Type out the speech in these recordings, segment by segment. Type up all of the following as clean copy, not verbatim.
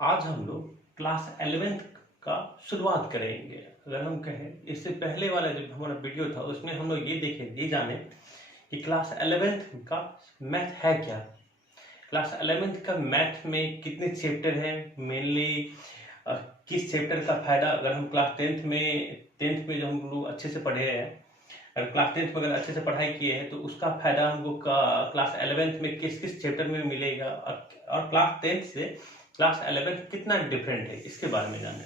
आज हम लोग क्लास 11th का शुरुआत करेंगे। अगर हम कहें इससे पहले वाला जो हमारा वीडियो था उसमें हम लोग ये जाने कि क्लास 11th का मैथ है क्या, क्लास 11th का मैथ में कितने चैप्टर हैं, मेनली किस चैप्टर का फायदा। अगर हम क्लास 10th में जो हम लोग अच्छे से पढ़े हैं, अगर क्लास 10th में अगर अच्छे से पढ़ाई किए हैं तो उसका फायदा हमको क्लास 11th में किस किस चैप्टर में मिलेगा, और क्लास 10th से क्लास 11th कितना डिफरेंट है इसके बारे में जाने।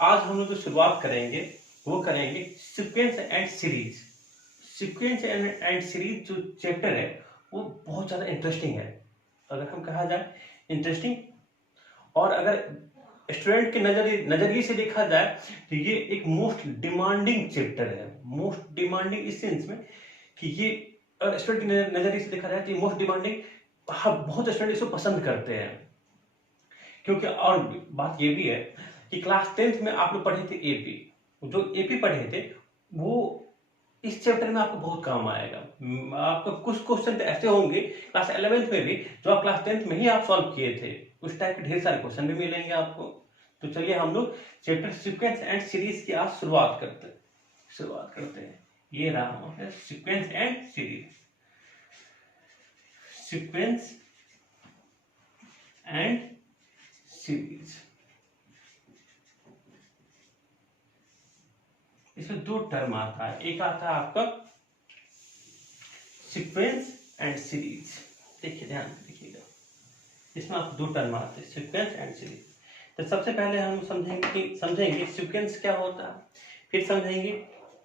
आज हम लोग जो शुरुआत करेंगे वो करेंगे sequence and series. Sequence and series जो चैप्टर है वो बहुत ज़्यादा इंटरेस्टिंग है। अगर हम कहा जाए इंटरेस्टिंग, और अगर स्टूडेंट के नजरिए से देखा जाए तो ये एक मोस्ट डिमांडिंग चैप्टर है। मोस्ट डिमांडिंग इस सेंस में कि ये स्टूडेंट के नजरिए से देखा जाए तो ये मोस्ट डिमांडिंग, बहुत स्टूडेंट इसको पसंद करते हैं। क्योंकि और बात ये भी है कि क्लास 10th में आप लोग पढ़े थे एपी, जो एपी पढ़े थे वो इस चैप्टर में आपको बहुत काम आएगा। आपको कुछ क्वेश्चन तो ऐसे होंगे क्लास 11th में भी जो आप क्लास 10th में ही आप सॉल्व किए थे, उस टाइप के ढेर सारे क्वेश्चन भी मिलेंगे आपको। तो चलिए हम लोग चैप्टर सीक्वेंस एंड सीरीज की आज शुरुआत करते हैं। ये रहा हमारा sequence and series. Sequence and series, इसमें दो टर्म आता है। एक आता है आपका सीक्वेंस एंड सीरीज। देखिए ध्यान से देखिएगा, इसमें आप दो टर्म आते हैं, सीक्वेंस एंड सीरीज। तो सबसे पहले हम समझेंगे सीक्वेंस क्या होता है, फिर समझेंगे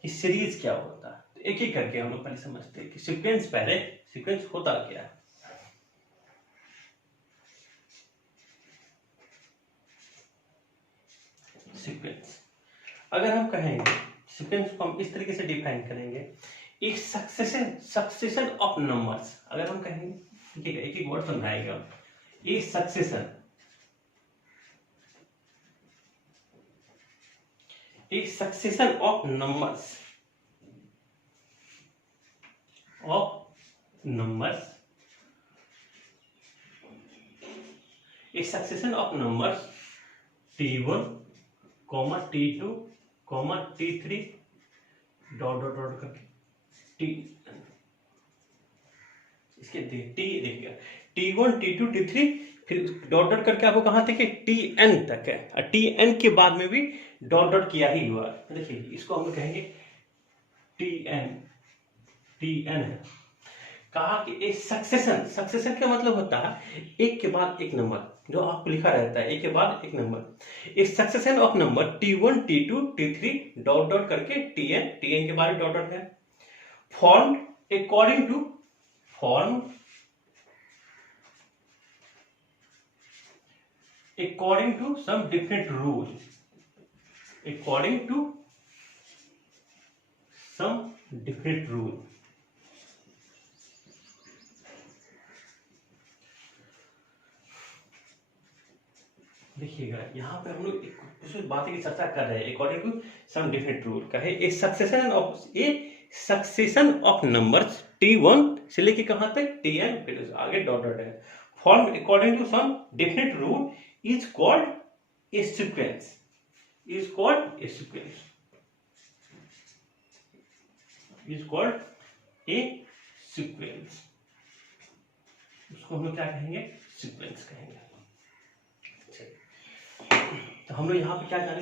कि सीरीज क्या होता है। तो एक एक करके हम लोग पहले समझते हैं कि सीक्वेंस होता क्या है। सीक्वेंस, अगर हम कहेंगे सीक्वेंस को हम इस तरीके से डिफाइन करेंगे, एक सक्सेशन ऑफ नंबर्स। अगर हम कहेंगे, ठीक है, एक एक वर्ड समझाएगा। ये सक्सेशन, एक सक्सेशन ऑफ नंबर्स, एक succession of numbers T1, T2, T3 dot करके T, इसके देखिएगा T1, T2, T3, फिर डॉट करके आपको कहां तक है, Tn तक है। और Tn के बाद में भी डॉट किया ही हुआ। देखिए इसको हम कहेंगे Tn है। कहा कि एक सक्सेशन का मतलब होता है एक के बाद एक नंबर, जो आपको लिखा रहता है एक के बाद एक नंबर। एक succession of number T1, T2, T3 dot करके Tn के बाद डॉट है। Form according to some different rule, देखिएगा यहाँ पे हम लोग कुछ बातें की चर्चा कर रहे हैं। According to some different rule कहे a succession of numbers T1 से लेके कहां तक Tn, फिर आगे डॉट है। Form according to some different rule is called a sequence, उसको हम लोग क्या कहेंगे, सीक्वेंस कहेंगे। तो हम लोग यहाँ पे क्या जाने,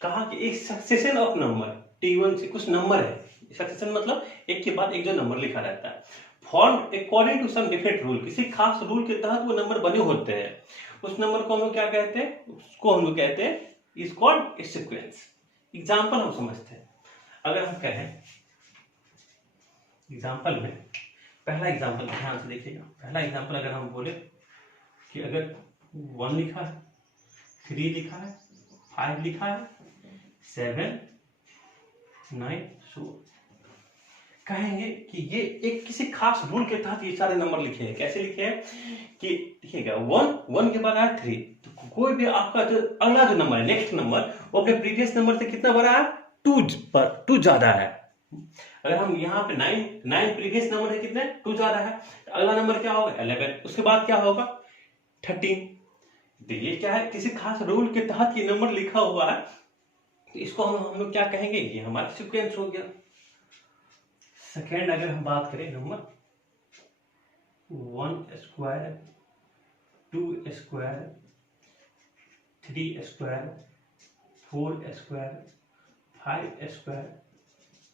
कहा कि एक सक्सेशन ऑफ नंबर T1 से कुछ नंबर है, सक्सेशन मतलब एक के बाद एक जो नंबर लिखा रहता है, form according to some different rule, किसी खास रूल के तहत वो नंबर बने होते हैं। उस नंबर को हम लोग क्या कहते हैं, उसको हम लोग कहते हैं is called a sequence. Example हम समझते हैं। अगर हम कहें एग्जाम्पल में, पहला एग्जाम्पल ध्यान से देखिएगा। पहला एग्जाम्पल अगर हम बोले कि अगर 1 लिखा है, 3 लिखा है, 5 लिखा है, 7, 9, सो कहेंगे कि ये एक किसी खास रूल के तहत ये सारे नंबर लिखे हैं। कैसे लिखे हैं कि देखिएगा 1 के बाद आया 3, तो कोई भी आपका जो अगला जो नंबर है, नेक्स्ट नंबर, वो अपने प्रीवियस नंबर से कितना बड़ा है, 2 ज्यादा है। अगर हम यहाँ पे 9 प्रीवियस नंबर है, कितने 2 ज्यादा है, तो अगला नंबर क्या होगा 11, उसके बाद क्या होगा 13, तो ये क्या है, किसी खास रूल के तहत ये नंबर लिखा हुआ है, तो इसको हम लोग क्या कहेंगे, ये हमारा सीक्वेंस हो गया। सेकेंड अगर हम बात करें number 1 square 2 square 3 square 4 square 5 square,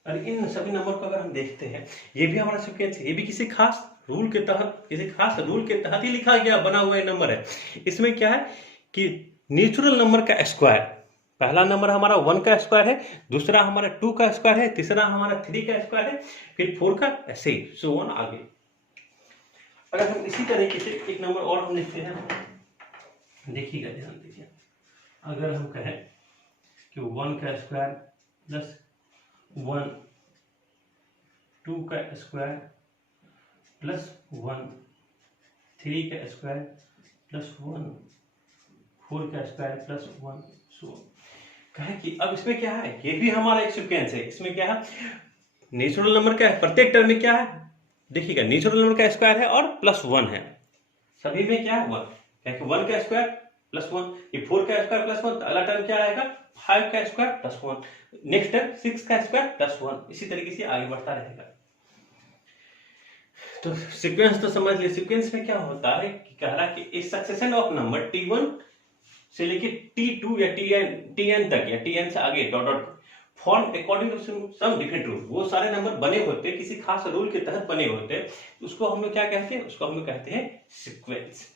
और इन सभी नंबर को अगर हम देखते हैं, ये भी हमारा सीक्वेंस है, ये भी किसी खास रूल के तहत ही लिखा गया बना हुआ नंबर है। इसमें क्या है कि नेचुरल नंबर का स्क्वायर, पहला नंबर हमारा 1 का स्क्वायर है, दूसरा हमारा 2 का स्क्वायर है, तीसरा हमारा 3 का स्क्वायर है, फिर 4 का, ऐसे ही सो ऑन आगे। अगर हम इसी तरीके से एक नंबर और हम लिखते हैं, देखिएगा ध्यान दीजिए, अगर हम कहें कि 1 का स्क्वायर प्लस 1 2 का स्क्वायर प्लस 1 3 का स्क्वायर प्लस 1 4 का स्क्वायर प्लस 1, सो कहे कि अब इसमें क्या है, ये भी हमारा एक सीक्वेंस है। इसमें क्या है, नेचुरल नंबर का है, प्रत्येक टर्म में क्या है, देखिएगा नेचुरल नंबर का स्क्वायर है और प्लस 1 है, सभी में क्या है 1, क्योंकि 1 का स्क्वायर प्लस 1, ये 4 का स्क्वायर प्लस 1, तो अगला टर्म क्या आएगा 5 का स्क्वायर प्लस 1, नेक्स्ट टर्म 6 का स्क्वायर प्लस 1, इसी तरीके से आगे बढ़ता रहेगा। तो सीक्वेंस तो समझ लिया। सीक्वेंस में क्या होता है कि कह रहा है कि इस सक्सेशन ऑफ नंबर T1 से लेके T2 या Tn तक या Tn से आगे dot dot form according to some different rule, वो सारे नंबर बने होते हैं, किसी खास रूल के तहत बने होते हैं, उसको हम लोग क्या कहते हैं, उसको हम लोग कहते हैं सीक्वेंस।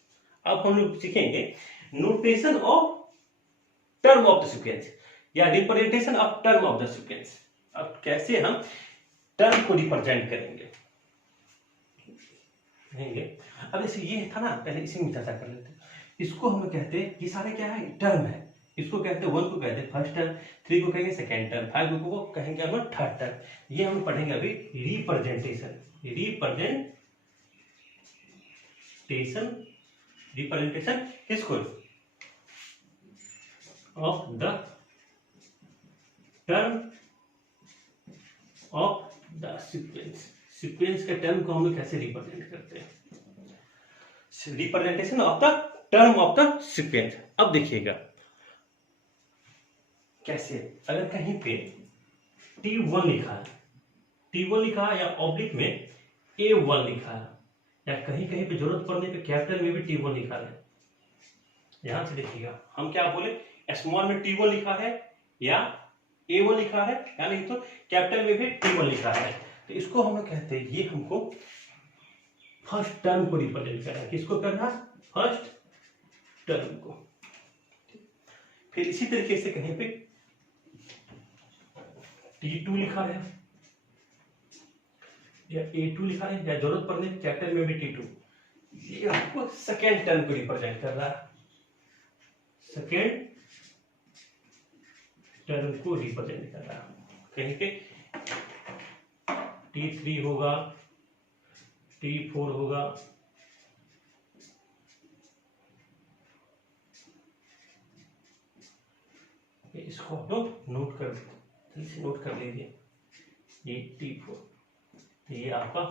अब हम लोग सीखेंगे notation of term of the sequence या representation of term of the sequence. अब कैसे हम टर्म को रिप्रेजेंट करेंगे। अब जैसे ये था ना, पहले इसी में चर्चा कर लेते हैं। इसको हम कहते हैं, ये सारे क्या है, टर्म है। इसको कहते हैं 1 को कहते हैं फर्स्ट टर्म, 3 को कहेंगे सेकेंड टर्म, 5 को कहेंगे हम थर्ड टर्म। ये हम पढ़ेंगे अभी रिप्रेजेंटेशन। रिप्रेजेंटेशन किसको, of the term of the sequence. Sequence के टर्म को हम लोग कैसे रिप्रेजेंट करते हैं, representation of the term of the sequence. अब देखिएगा कैसे, अगर कहीं पे T1 लिखा है या ऑब्लिक में A1 लिखा है, या कहीं कहीं पे जरूरत पड़ने पे कैपिटल में भी T1 लिखा है। यहां से देखिएगा, हम क्या बोले, स्मॉल में T1 लिखा है या A1 लिखा है, या नहीं तो कैपिटल में भी T1 लिखा है, तो इसको हम लोग कहते हैं, ये हमको फर्स्ट टर्म को रिप्रेजेंट करना है। किसको करना, फर्स्ट टर्म को। फिर इसी तरीके से कहीं पे T2 लिखा है या A2 लिखा है, या जरूरत पड़ने कैपिटल में भी T2, ये हमको सेकेंड टर्म को रिप्रेजेंट कर रहा है। सेकेंड टर्म को रिप्रेजेंट कर रहा है। कहीं पे T3 होगा, T4 होगा, इसको आप लोग नोट कर लीजिए। ये T4, ये आपका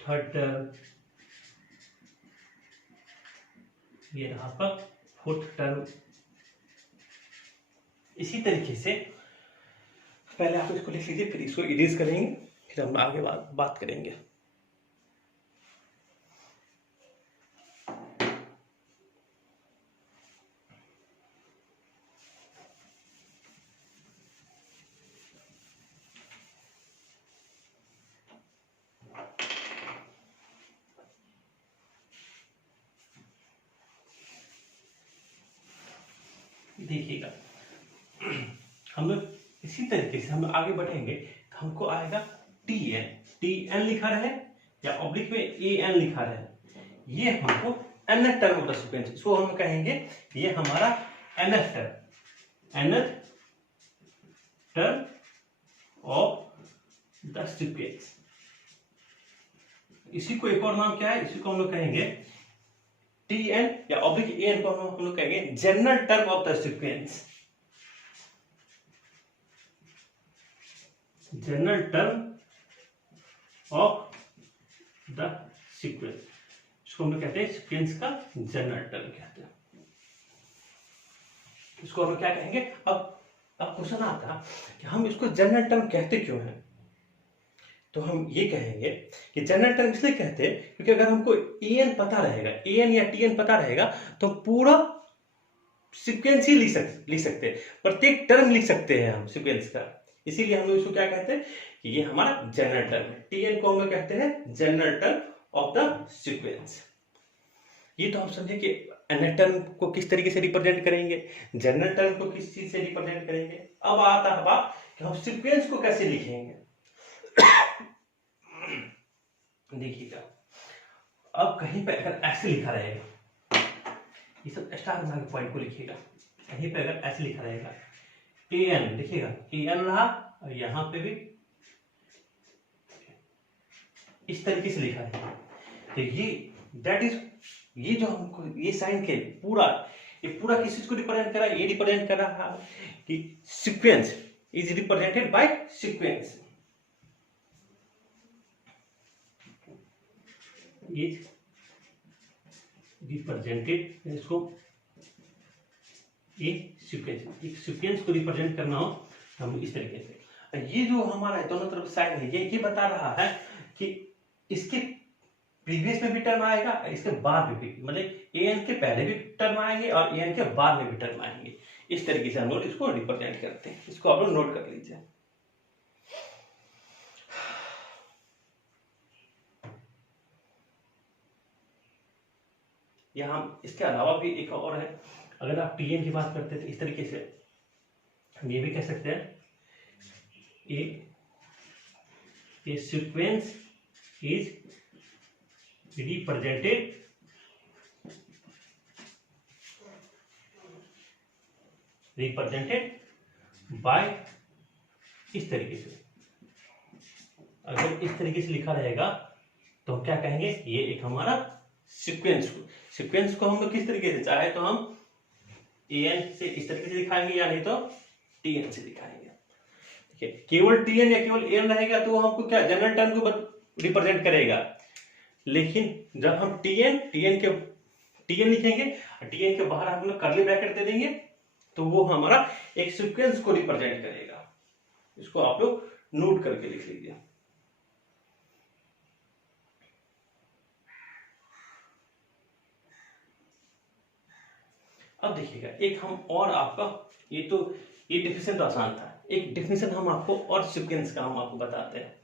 थर्ड टर्म, ये रहा आपका फोर्थ टर्म। इसी तरीके से पहले आप इसको लिख लीजिए, फिर इसको इरेज करेंगे, फिर हम आगे बात करेंगे। देखिएगा, हम लोग इसी तरीके से हम आगे बढ़ेंगे, तो हमको आएगा Tn लिखा रहे या ऑब्लिक में An लिखा रहे, ये हमको nth term of the sequence, इसको हम कहेंगे ये हमारा nth term of the sequence. इसी को एक और नाम क्या है, इसी को हम लोग कहेंगे Tn या ऑब्लिक An को हम लोग कहेंगे general term of the sequence. General term of the sequence. इसको हम लोग कहते हैं सीक्वेंस का जनरल टर्म कहते हैं। इसको हम क्या कहेंगे? अब क्वेश्चन आता है कि हम इसको जनरल टर्म कहते क्यों हैं? तो हम ये कहेंगे कि जनरल टर्म इसलिए कहते हैं क्योंकि अगर हमको an पता रहेगा, an या tn पता रहेगा, तो पूरा सीक्वेंस ही लिख सकते हैं, प्रत्येक टर्म लिख सकते हैं हम सीक्वेंस का। इसीलिए हम लोग इसको क्या कहते हैं कि ये हमारा जनरल टर्म है। tn को हम लोग कहते हैं general term of the sequence. ये तो हम समझे कि एनएल टर्म को किस तरीके से रिप्रेजेंट करेंगे, जनरल टर्म को किस चीज से रिप्रेजेंट करेंगे। अब आता है बात कि हम सीक्वेंस को कैसे लिखेंगे। देखिएगा, अब कहीं पे अगर ऐसे लिखा रहेगा, ये सब स्टार मार्क पॉइंट को लिखिएगा, कहीं पे अगर ऐसे लिखा रहेगा an, देखिएगा an रहा और यहां पे भी इस तरीके से लिखा है, तो ये दैट इज, ये जो हमको ये साइन के पूरा, ये पूरा किस चीज को रिप्रेजेंट कर रहा है? ये रिप्रेजेंट कर रहा है कि sequence is represented by sequence, is represented, इसको एक सीक्वेंस को रिप्रेजेंट करना हो हम इस तरीके से। ये जो हमारा दोनों तरफ साइन है, ये बता रहा है कि इसके प्रीवियस में भी टर्म आएगा, इसके बाद में भी, मतलब an के पहले भी टर्म आएंगे और an के बाद में भी टर्म आएंगे। इस तरीके से हम लोग इसको रिप्रेजेंट करते हैं। इसको आप लोग नोट कर लीजिए। यहाँ इसके अलावा भी एक और है, अगर आप tn की बात करते हैं तो इस तरीके से हम ये भी कह सकते हैं, ए सीक्वेंस इज रिप्रेजेंटेड बाय, इस तरीके से। अगर इस तरीके से लिखा रहेगा तो हम क्या कहेंगे, ये एक हमारा सीक्वेंस को हम लोग किस तरीके से, चाहे तो हम an से इस तरीके से दिखाएंगे या नहीं तो tn से दिखाएंगे। ठीक है, केवल tn या केवल an रहेगा तो हमको क्या जनरल टर्म को रिप्रेजेंट करेगा, लेकिन जब हम tn लिखेंगे, tn के बाहर हम लोग कर्ली ब्रैकेट दे देंगे, तो वो हमारा एक सीक्वेंस को रिप्रेजेंट करेगा। इसको आप लोग नोट करके लिख लीजिए। अब देखिएगा, एक हम और आपका, ये डेफिनेशन तो आसान था, एक डेफिनेशन हम आपको और सीक्वेंस का हम आपको बताते हैं।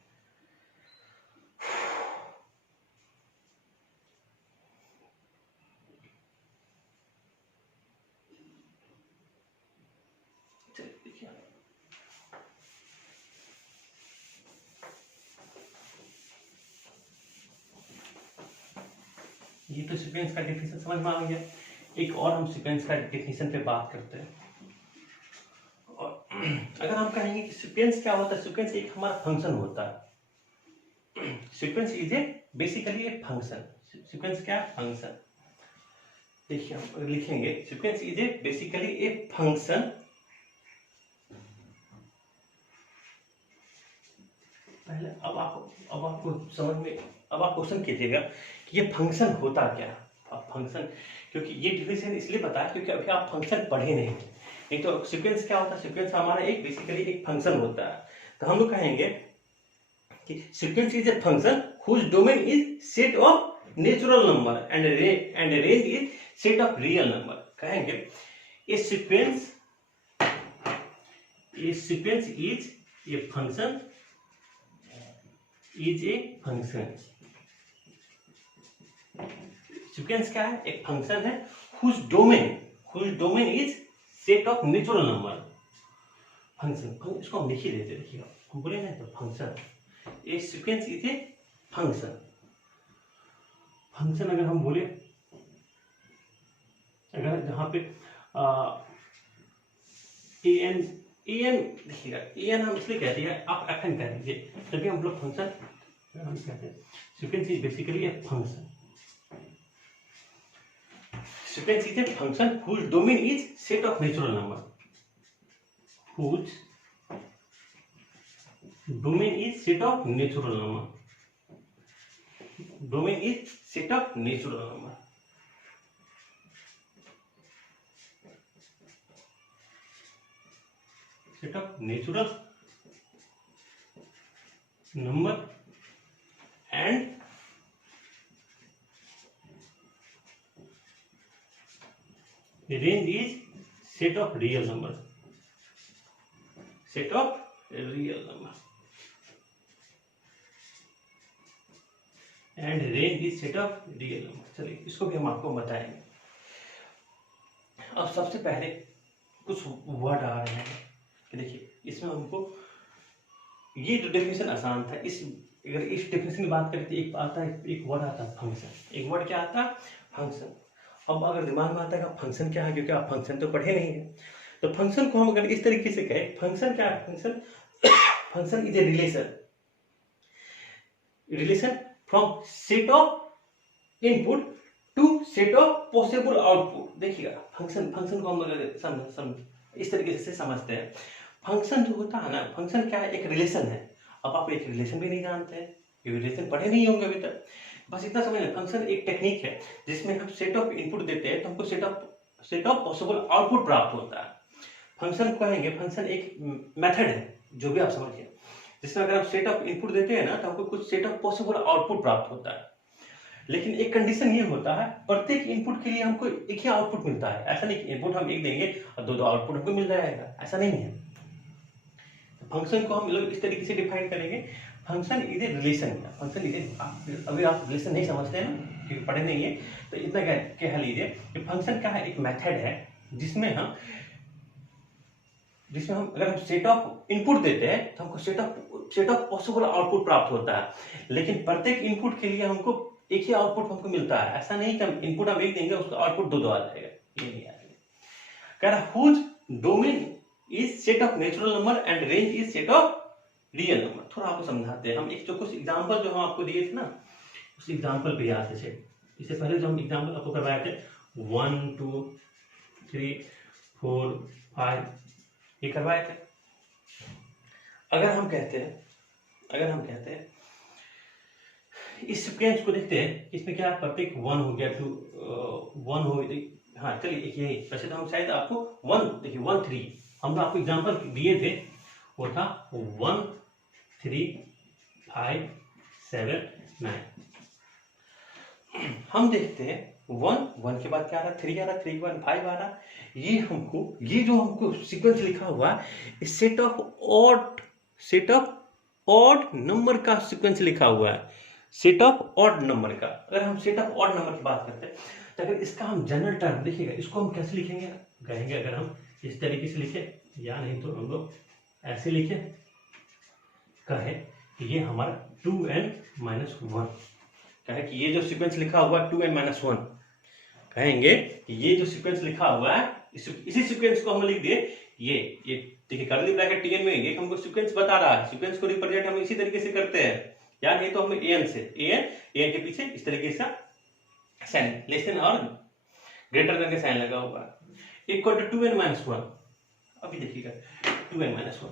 ये तो सीक्वेंस का डेफिनेशन समझ में आ गया। एक और हम सीक्वेंस का डेफिनेशन पे बात करते हैं। और अगर हम कहेंगे कि सीक्वेंस क्या होता है, सीक्वेंस एक हमारा फंक्शन होता है। Sequence is A basically A function. Sequence क्या? फंक्शन। देखिए हम लिखेंगे, sequence is A basically a function. पहले अब आपको समझ में, अब आप क्वेश्चन कीजिएगा कि ये फंक्शन होता क्या। अब फंक्शन, क्योंकि ये डिफिनेशन इसलिए बताया क्योंकि अभी आप फंक्शन पढ़े नहीं। एक तो सीक्वेंस क्या होता है, सीक्वेंस हमारा एक बेसिकली एक फंक्शन होता है। तो हम लोग कहेंगे कि sequence is a function whose domain is set of natural number and range is set of real number. कहेंगे a sequence is a function, is a function. Sequence क्या है? एक फंक्शन है whose domain is set of natural number। Function, इसको हम लिख ही देते, देखिएगा बोले ना, तो function, A sequence is a function. Function अगर हम बोले, अगर जहां पे an देखिएगा, an हम इसलिए कहते हैं, आप fn कह दीजिए, तभी हम लोग फंक्शन हम कहते हैं। Sequence is basically a function. Sequence is a function whose domain is set of natural number. Whose domain is set of natural number. Domain is set of natural number. Set of natural number and range is set of real number. Set of real number and range is set of real number. चलिए इसको भी हम आपको बताएंगे। अब सबसे पहले कुछ वर्ड आ रहे हैं कि देखिए इसमें हमको ये जो डेफिनेशन आसान था, इस अगर इस डेफिनेशन की बात करें तो एक आता है, एक वर्ड आता है फंक्शन। एक वर्ड क्या आता है? फंक्शन। अब अगर दिमाग में आता है कि फंक्शन क्या है, क्योंकि आप फंक्शन तो पढ़े नहीं है, तो फंक्शन को हम अगर इस तरीके से कहें, फंक्शन क्या है? Function function is a relation, relation from set of input to set of possible output. देखिएगा फंक्शन, फंक्शन को हम अगर इस तरीके से समझते हैं, फंक्शन जो होता है ना, फंक्शन क्या है? एक रिलेशन है। अब आप एक रिलेशन भी नहीं जानते हैं, ये रिलेशन पढ़े नहीं होंगे अभी तक, बस इतना समझ लें। फंक्शन एक टेक्निक है जिसमें हम सेट ऑफ इनपुट देते हैं तो हमको सेट ऑफ पॉसिबल आउटपुट प्राप्त होता है। फंक्शन को कहेंगे, फंक्शन एक मेथड है, जो भी आप समझिए, जिसमें अगर आप सेट ऑफ इनपुट देते हैं ना तो हमको कुछ सेट ऑफ पॉसिबल आउटपुट प्राप्त होता है। लेकिन एक कंडीशन ये होता है, प्रत्येक इनपुट के लिए हमको एक ही आउटपुट मिलता है। ऐसा नहीं कि इनपुट हम एक देंगे और दो आउटपुट हमको मिल जाएगा, ऐसा नहीं है। फंक्शन को हम लोग इस तरीके से डिफाइन करेंगे, function is a relation. Function is ए, अभी आप रिलेशन नहीं समझते हैं ना, क्योंकि पढ़े नहीं है, तो इतना कह लीजिए कि फंक्शन क्या है? एक मेथड है जिसमें हम अगर हम सेट ऑफ इनपुट देते हैं तो हमको सेट ऑफ पॉसिबल आउटपुट प्राप्त होता है। लेकिन प्रत्येक इनपुट के लिए हमको एक ही आउटपुट हमको मिलता है। ऐसा नहीं कि हम इनपुट हम एक देंगे उसका आउटपुट दो आ जाएगा, ये नहीं आएगा। कह रहा whose domain is set of natural number and range is set of real number. थोड़ा आपको समझाते हैं हम। एक जो कुछ एग्जांपल जो हम आपको दिए थे ना, उस एग्जांपल पे याद है। इससे पहले जो हम एग्जांपल आपको करवाए थे 1 2 3 4 5 ये करवाए थे। अगर हम कहते हैं इस सीक्वेंस को देखते हैं, इसमें क्या प्रत्येक 1 हो गया, 2 1 हो गई। हाँ चलिए एक यही, वैसे तो हम शायद आपको 1 देखिए 1 3 हम तो आपको एग्जांपल दिए थे, वो था 1 3 5 7 9। हम देखते हैं 1 के बाद क्या आ रहा, 3 आ रहा, 3 के बाद 5 आ रहा। ये जो हमको सीक्वेंस लिखा हुआ है, सेट ऑफ ऑड नंबर का सीक्वेंस लिखा हुआ है, सेट ऑफ ऑड नंबर का। अगर हम सेट ऑफ ऑड नंबर की बात करते हैं तो अगर इसका हम जनरल टर्म देखिएगा, इसको हम कैसे लिखेंगे? कहेंगे अगर हम इस तरीके से लिखे, या नहीं तो हम लोग ऐसे लिखे, कहे कि ये हमारा 2n-1, कहे कि ये जो सीक्वेंस लिखा हुआ है 2n-1, कहेंगे कि ये जो सीक्वेंस लिखा हुआ है इसी सीक्वेंस को हम लिख दिए, ये देखिए कर्ली ब्रैकेट tn में ये हमको सीक्वेंस बता रहा है। सीक्वेंस को रिप्रेजेंट हम इसी तरीके से करते हैं, या नहीं तो हम an के पीछे इस तरीके से साइन लेस देन और ग्रेटर देन का साइन लगा हुआ है, इक्वल टू 2n-1। अभी देखिएगा 2n-1,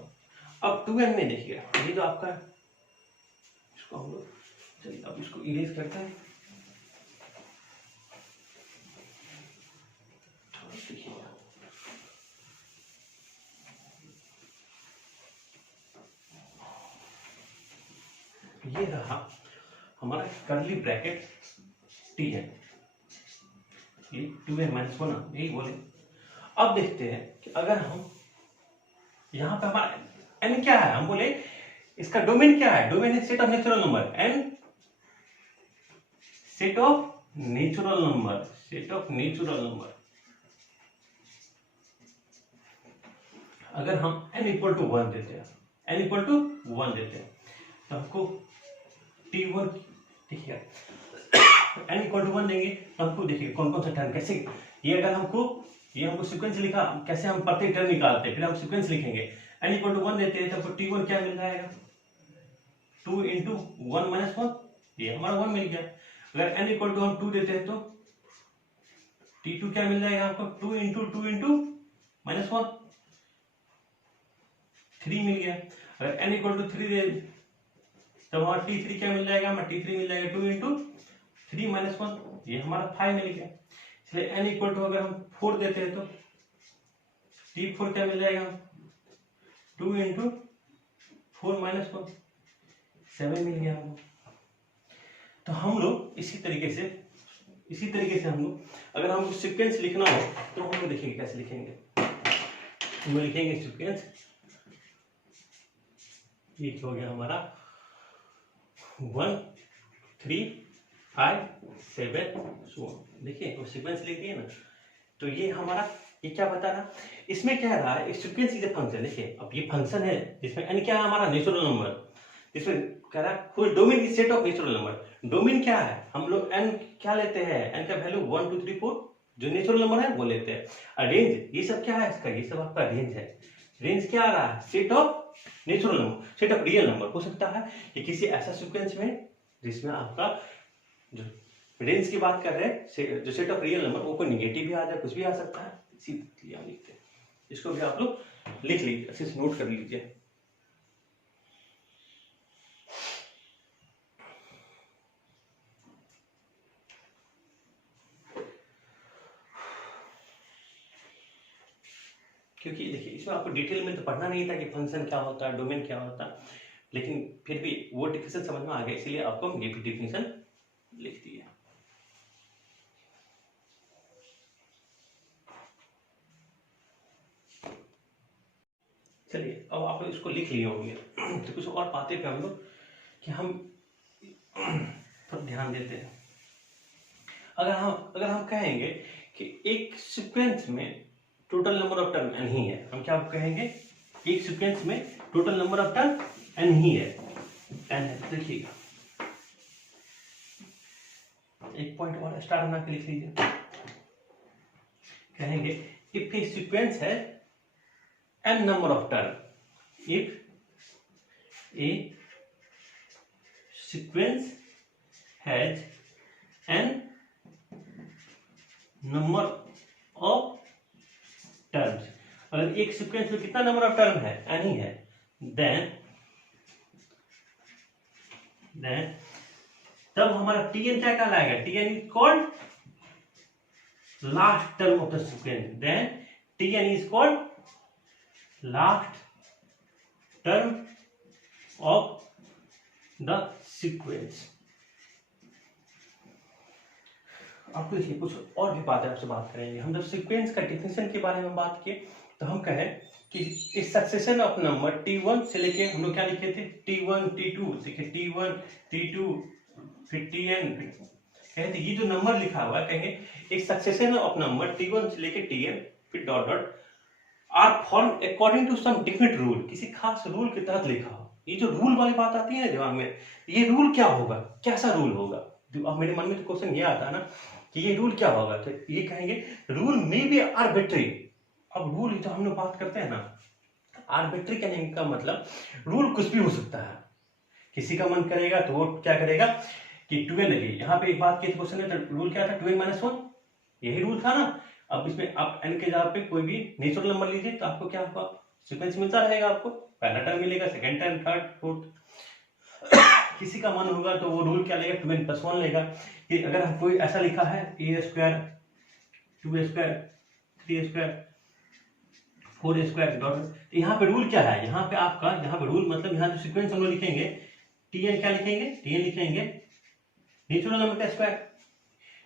अब 2n में देखिएगा ये जो आपका, इसको हम लोग चलिए अब इसको इरेज करते हैं। ये रहा हमारा कर्ली ब्रैकेट टी है, ये 2n-1 यही बोले। अब देखते हैं कि अगर हम यहां पे हमारा n क्या है, हम बोले इसका डोमेन क्या है? Domain is set of natural number and set of natural number. अगर हम n इक्वल टू 1 देते हैं तो हमको t1 देखिए n इक्वल टू 1 देंगे तो हमको देखिए कौन कौन सा टर्म कैसे, ये अगर हमको सीक्वेंस लिखा, कैसे हम प्रत्येक टर्म निकालते हैं, फिर हम सीक्वेंस लिखेंगे। n इक्वल टू 1 देते हैं तो हमको t1 क्या मिल जाएगा? 2 × 1-1, ये हमारा 1 मिल गया। अगर n इक्वल टू हम 2 देते हैं तो t2 क्या मिल जाएगा हमको? 2 × 2 × -1, 3 मिल गया। अगर n इक्वल टू 3 दे तो हमारा t3 क्या मिल जाएगा? हमारा t3 मिल जाएगा 2 × 3 माइनस 1 ये हमारा 5 मिल गया। इसलिए n इक्वल टू अगर हम 4 देते हैं तो t4 क्या मिल जाएगा, 2 इंटू 4 माइनस 1 7 मिल गया हमको। तो हम लोग इसी तरीके से हम लोग अगर हमको सीक्वेंस लिखना हो तो हम लोग देखेंगे कैसे लिखेंगे। हम लिखेंगे सीक्वेंस, ये हो गया हमारा 1 3 5 7 so देखिए वो सीक्वेंस लिख दिए ना। तो ये हमारा ये क्या बता रहा, इसमें क्या रहा है, सीक्वेंस इज अ फंक्शन। देखिए अब ये फंक्शन है जिसमें n क्या है हमारा नेचुरल नंबर, इसमें कह रहा है full domain is set of natural number. Domain क्या है, हम लोग n क्या लेते हैं, n का वैल्यू 1 2 3 4 जो नेचुरल नंबर है वो लेते हैं। रेंज ये सब क्या है इसका, ये सब आपका रेंज है। रेंज क्या आ रहा है, set of natural number, set of real number. हो सकता है कि किसी ऐसा सीक्वेंस में जिसमें आपका जो रेंज की बात कर रहे हैं, जो सेट ऑफ रियल नंबर वो कोई निगेटिव भी आ जाए, कुछ भी आ सकता है, इसीलिए हम लिखते हैं। इसको भी आप लोग लिख लीजिए, अच्छे से नोट कर लीजिए। क्योंकि देखिए इसमें आपको डिटेल में तो पढ़ना नहीं था कि फंक्शन क्या होता है, डोमेन क्या होता है, लेकिन फिर भी वो डिफिनेशन समझ में आ गया, इसलिए आपको हम ये भी डिफिनेशन लिख दिया। चलिए अब आप इसको लिख लिए होंगे तो कुछ और बातें पे हम लोग कि हम थोड़ा ध्यान देते हैं। अगर हम कहेंगे कि एक सीक्वेंस में total number of term n ही है, हम क्या कहेंगे, एक सीक्वेंस में total number of term n ही है, n है। देखिएगा एक पॉइंट और स्टार बना के लिख लीजिए। कहेंगे इफ ए सीक्वेंस है n number of term, if a sequence has n number of terms, अगर एक सीक्वेंस में कितना नंबर ऑफ टर्म है, n ही है, then तब हमारा tn क्या कहलाएगा, tn is called last term of the sequence, then tn is called last term of the sequence। आपको देखिए कुछ और भी बातें आपसे बात करेंगे। हम जब सीक्वेंस का डिफिनेशन के बारे में बात किए तो हम कहें कि इस सक्सेशन ऑफ नंबर t1 से लेके हम लोग क्या लिखे थे, t1 t2, देखिए t1 t2 फिर tn, कहते ये जो नंबर लिखा हुआ है कहेंगे एक सक्सेशन ऑफ नंबर t1 से लेके tn फिर dot dot are form according to some different rule, किसी खास रूल के तहत लिखा हो। ये जो रूल वाली बात आती है ना दिमाग में, ये रूल क्या होगा, कैसा रूल होगा। अब मेरे मन में तो क्वेश्चन ये आता है ना कि ये रूल क्या होगा, तो ये कहेंगे रूल मे बी आर्बिट्री। अब रूल जो हम लोग बात करते हैं ना, आर्बिट्री कहने का मतलब रूल कुछ भी हो सकता है। किसी का मन करेगा तो वो क्या करेगा कि 2n लगे, यहाँ पे एक बात की क्वेश्चन है तो रूल क्या था, 2n माइनस 1, यही रूल था ना। अब इसमें आप n के जगह पे कोई भी नेचुरल नंबर लीजिए तो आपको क्या होगा, सीक्वेंस मिलता रहेगा, आपको पहला टर्म मिलेगा, सेकंड टर्म, थर्ड, फोर्थ। किसी का मन होगा तो वो रूल क्या लेगा, 2n प्लस 1 लेगा। कि अगर हम कोई ऐसा लिखा है a square 2a square 3a square 4a square dot, तो यहाँ पे रूल क्या है, यहाँ पे आपका यहाँ पे रूल मतलब यहाँ जो सीक्वेंस हम लोग लिखेंगे tn क्या लिखेंगे, tn लिखेंगे नेचुरल नंबर का स्क्वायर,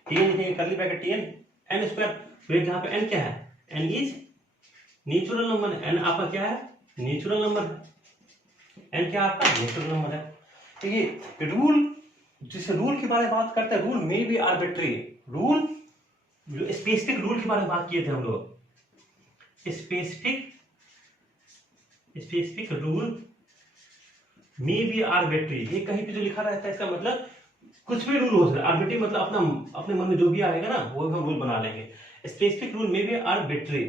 tn लिखेंगे करली ब्रैकेट tn n स्क्वायर, फिर जहाँ पे n क्या है, n is natural number, n आपका क्या है, नेचुरल नंबर है, n क्या आपका नेचुरल नंबर है। तो ये रूल, जिस रूल के बारे में बात करते हैं, रूल में भी आर्बिट्री, रूल जो स्पेसिफिक रूल के बारे में बात किए थे हम लोग, स्पेसिफिक रूल में भी आर्बिट्री, ये कहीं पे जो लिखा रहता है इसका मतलब कुछ भी रूल हो सकता है। आर्बिट्री मतलब अपने मन में जो भी आएगा ना वो हम रूल बना लेंगे। स्पेसिफिक रूल में भी आर्बिट्री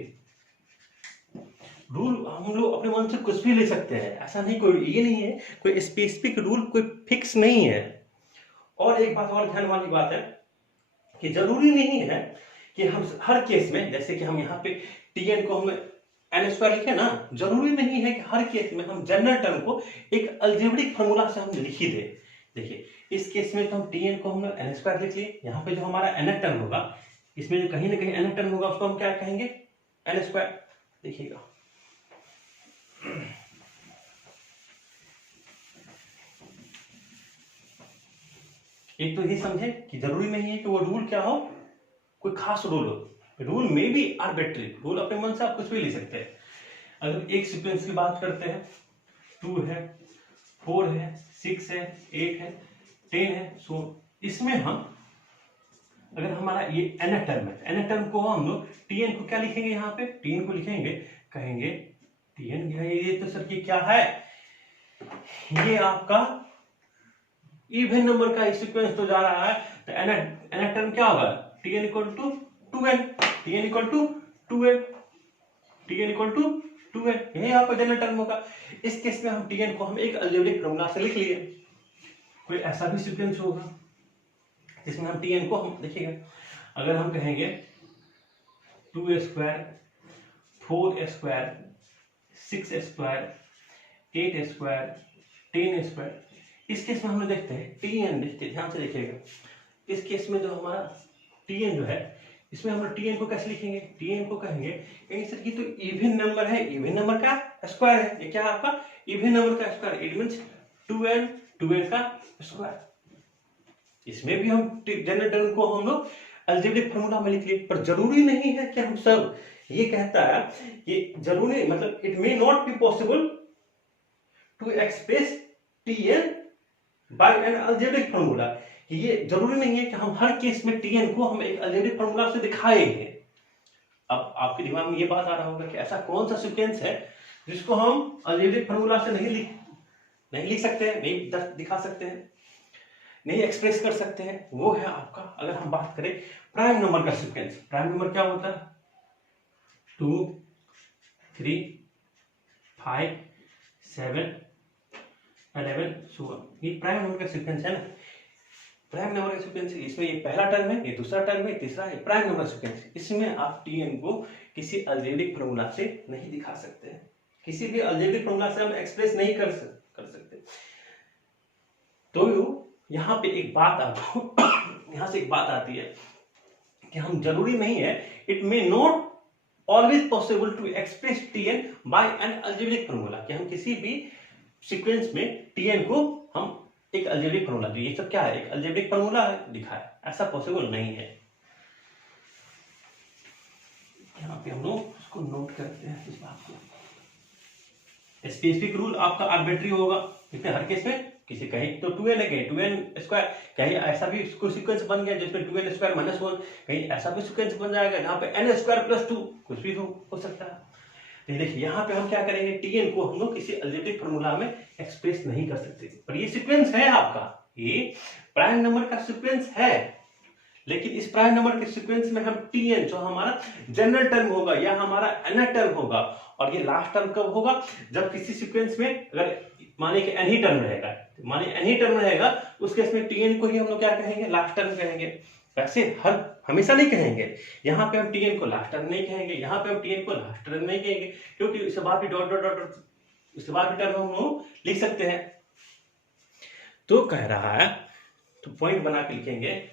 रूल, हम लोग अपने मन से कुछ भी ले सकते हैं, ऐसा नहीं, कोई ये नहीं है कोई स्पेसिफिक रूल, कोई फिक्स नहीं है। और एक बात और ध्यान वाली बात है कि जरूरी नहीं है कि हम हर केस में, जैसे कि हम यहाँ पे tn को हम n स्क्वायर लिखे ना, जरूरी नहीं है कि हर केस में हम जनरल टर्म को एक अलजेब्रिक फार्मूला से हम लिख ही दे देखिए इस केस में तो हम Tn को हम n स्क्वायर लिख लिए, यहाँ पे जो हमारा nth टर्म होगा इसमें जो कहीं ना कहीं nth टर्म होगा उसको हम क्या कहेंगे, n स्क्वायर। देखिएगा एक तो ये समझे कि जरूरी नहीं है कि वो रूल क्या हो, कोई खास रूल हो, रूल में भी आर्बिट्री, रूल अपने मन से आप कुछ भी ले सकते हैं। अगर एक सीक्वेंस की बात करते हैं, 2 है, 4 है, 6 है, 8 है, 10 है, सो इसमें हम अगर हमारा ये nth टर्म है, nth टर्म को हम लोग Tn को क्या लिखेंगे, यहाँ पे Tn को लिखेंगे, कहेंगे Tn ये तो सर ये क्या है, ये आपका इवन नंबर का सीक्वेंस तो जा रहा है, तो nth टर्म क्या होगा, Tn equal to 2n, Tn equal to 2n, Tn equal to 2n, यही यहाँ पर जनरल टर्म होगा। इस केस में हम Tn को हम एक अलजेब्रिक फॉर्मूला से लिख लिए। कोई ऐसा भी सीक्वेंस होगा जिसमें हम Tn को हम देखिएगा, अगर हम कहेंगे 2 square, 4 square, 6 square, 8 square, 10 square, इस केस में हम लोग देखते हैं Tn, देखते ध्यान से देखिएगा, इस केस में जो हमारा Tn जो है इसमें हम लोग Tn को कैसे लिखेंगे, Tn को कहेंगे कहीं सर ये तो इवन नंबर है, इवन नंबर का स्क्वायर है, ये क्या है आपका इवन नंबर का square, it means 2n, 2n का स्क्वायर। इसमें भी हम जनरल टर्म को हम लोग अलजेब्रिक फॉर्मूला में लिख लिए, पर जरूरी नहीं है कि हम सब, ये कहता है ये जरूरी मतलब it may not be possible to express Tn by an algebraic formula, ये जरूरी नहीं है कि हम हर केस में Tn को हम एक अलजेब्रिक फॉर्मूला से दिखाएंगे। अब आपके दिमाग में ये बात आ रहा होगा कि ऐसा कौन सा सीक्वेंस है जिसको हम अलजेब्रिक फॉर्मूला से नहीं लिख सकते हैं, नहीं दिखा सकते हैं, नहीं एक्सप्रेस कर सकते हैं। वो है आपका, अगर हम बात करें प्राइम नंबर का सीक्वेंस, प्राइम नंबर क्या होता है, 2, 3, 5, 7, 11, so ये प्राइम नंबर का सीक्वेंस है ना, प्राइम नंबर का सीक्वेंस, इसमें ये पहला टर्म है, ये दूसरा टर्म है, तीसरा है, प्राइम नंबर सीक्वेंस। इसमें आप Tn को किसी अलजेब्रिक फॉर्मूला से नहीं दिखा सकते हैं, किसी भी अलजेब्रिक फॉर्मूला से हम एक्सप्रेस नहीं कर सकते। तो यहाँ पे एक बात आपको यहाँ से एक बात आती है कि हम जरूरी नहीं है, it may not always possible to express Tn by an algebraic formula, कि हम किसी भी सीक्वेंस में Tn को हम एक अलजेब्रिक फॉर्मूला, जो ये सब क्या है एक अलजेब्रिक फॉर्मूला है दिखाए, ऐसा पॉसिबल नहीं है। यहाँ पे हम लोग उसको नोट करते हैं इस बात को, स्पेसिफिक रूल आपका आर्बिट्री होगा, इसमें हर केस में किसी कहीं तो 2n है, कहीं 2n स्क्वायर, कहीं ऐसा भी कोई सीक्वेंस बन गया जिसमें 2n स्क्वायर -1, कहीं ऐसा भी सीक्वेंस बन जाएगा जहाँ पे n स्क्वायर प्लस 2, कुछ भी हो सकता है। तो देखिए यहाँ पे हम क्या करेंगे, Tn को हम लोग किसी अलजेब्रिक फॉर्मूला में एक्सप्रेस नहीं कर सकते, पर ये सीक्वेंस है आपका, ये प्राइम नंबर का सीक्वेंस है, लेकिन इस प्राइम नंबर के सीक्वेंस में हम Tn जो हमारा जनरल टर्म होगा या हमारा nth टर्म होगा, और ये लास्ट टर्म कब होगा, जब किसी सीक्वेंस में अगर माने कि n ही टर्म रहेगा, माने n ही टर्म रहेगा, उस केस में Tn को ही हम लोग क्या कहेंगे, लास्ट टर्म कहेंगे। वैसे हमेशा नहीं कहेंगे, यहाँ पे हम Tn को लास्ट टर्म नहीं कहेंगे, यहाँ पे हम Tn को लास्ट टर्म नहीं कहेंगे, क्योंकि इसके बाद भी डॉट डॉट डॉट उसके बाद भी टर्म हम लोग लिख सकते हैं। तो कह रहा है, तो पॉइंट बना के लिखेंगे,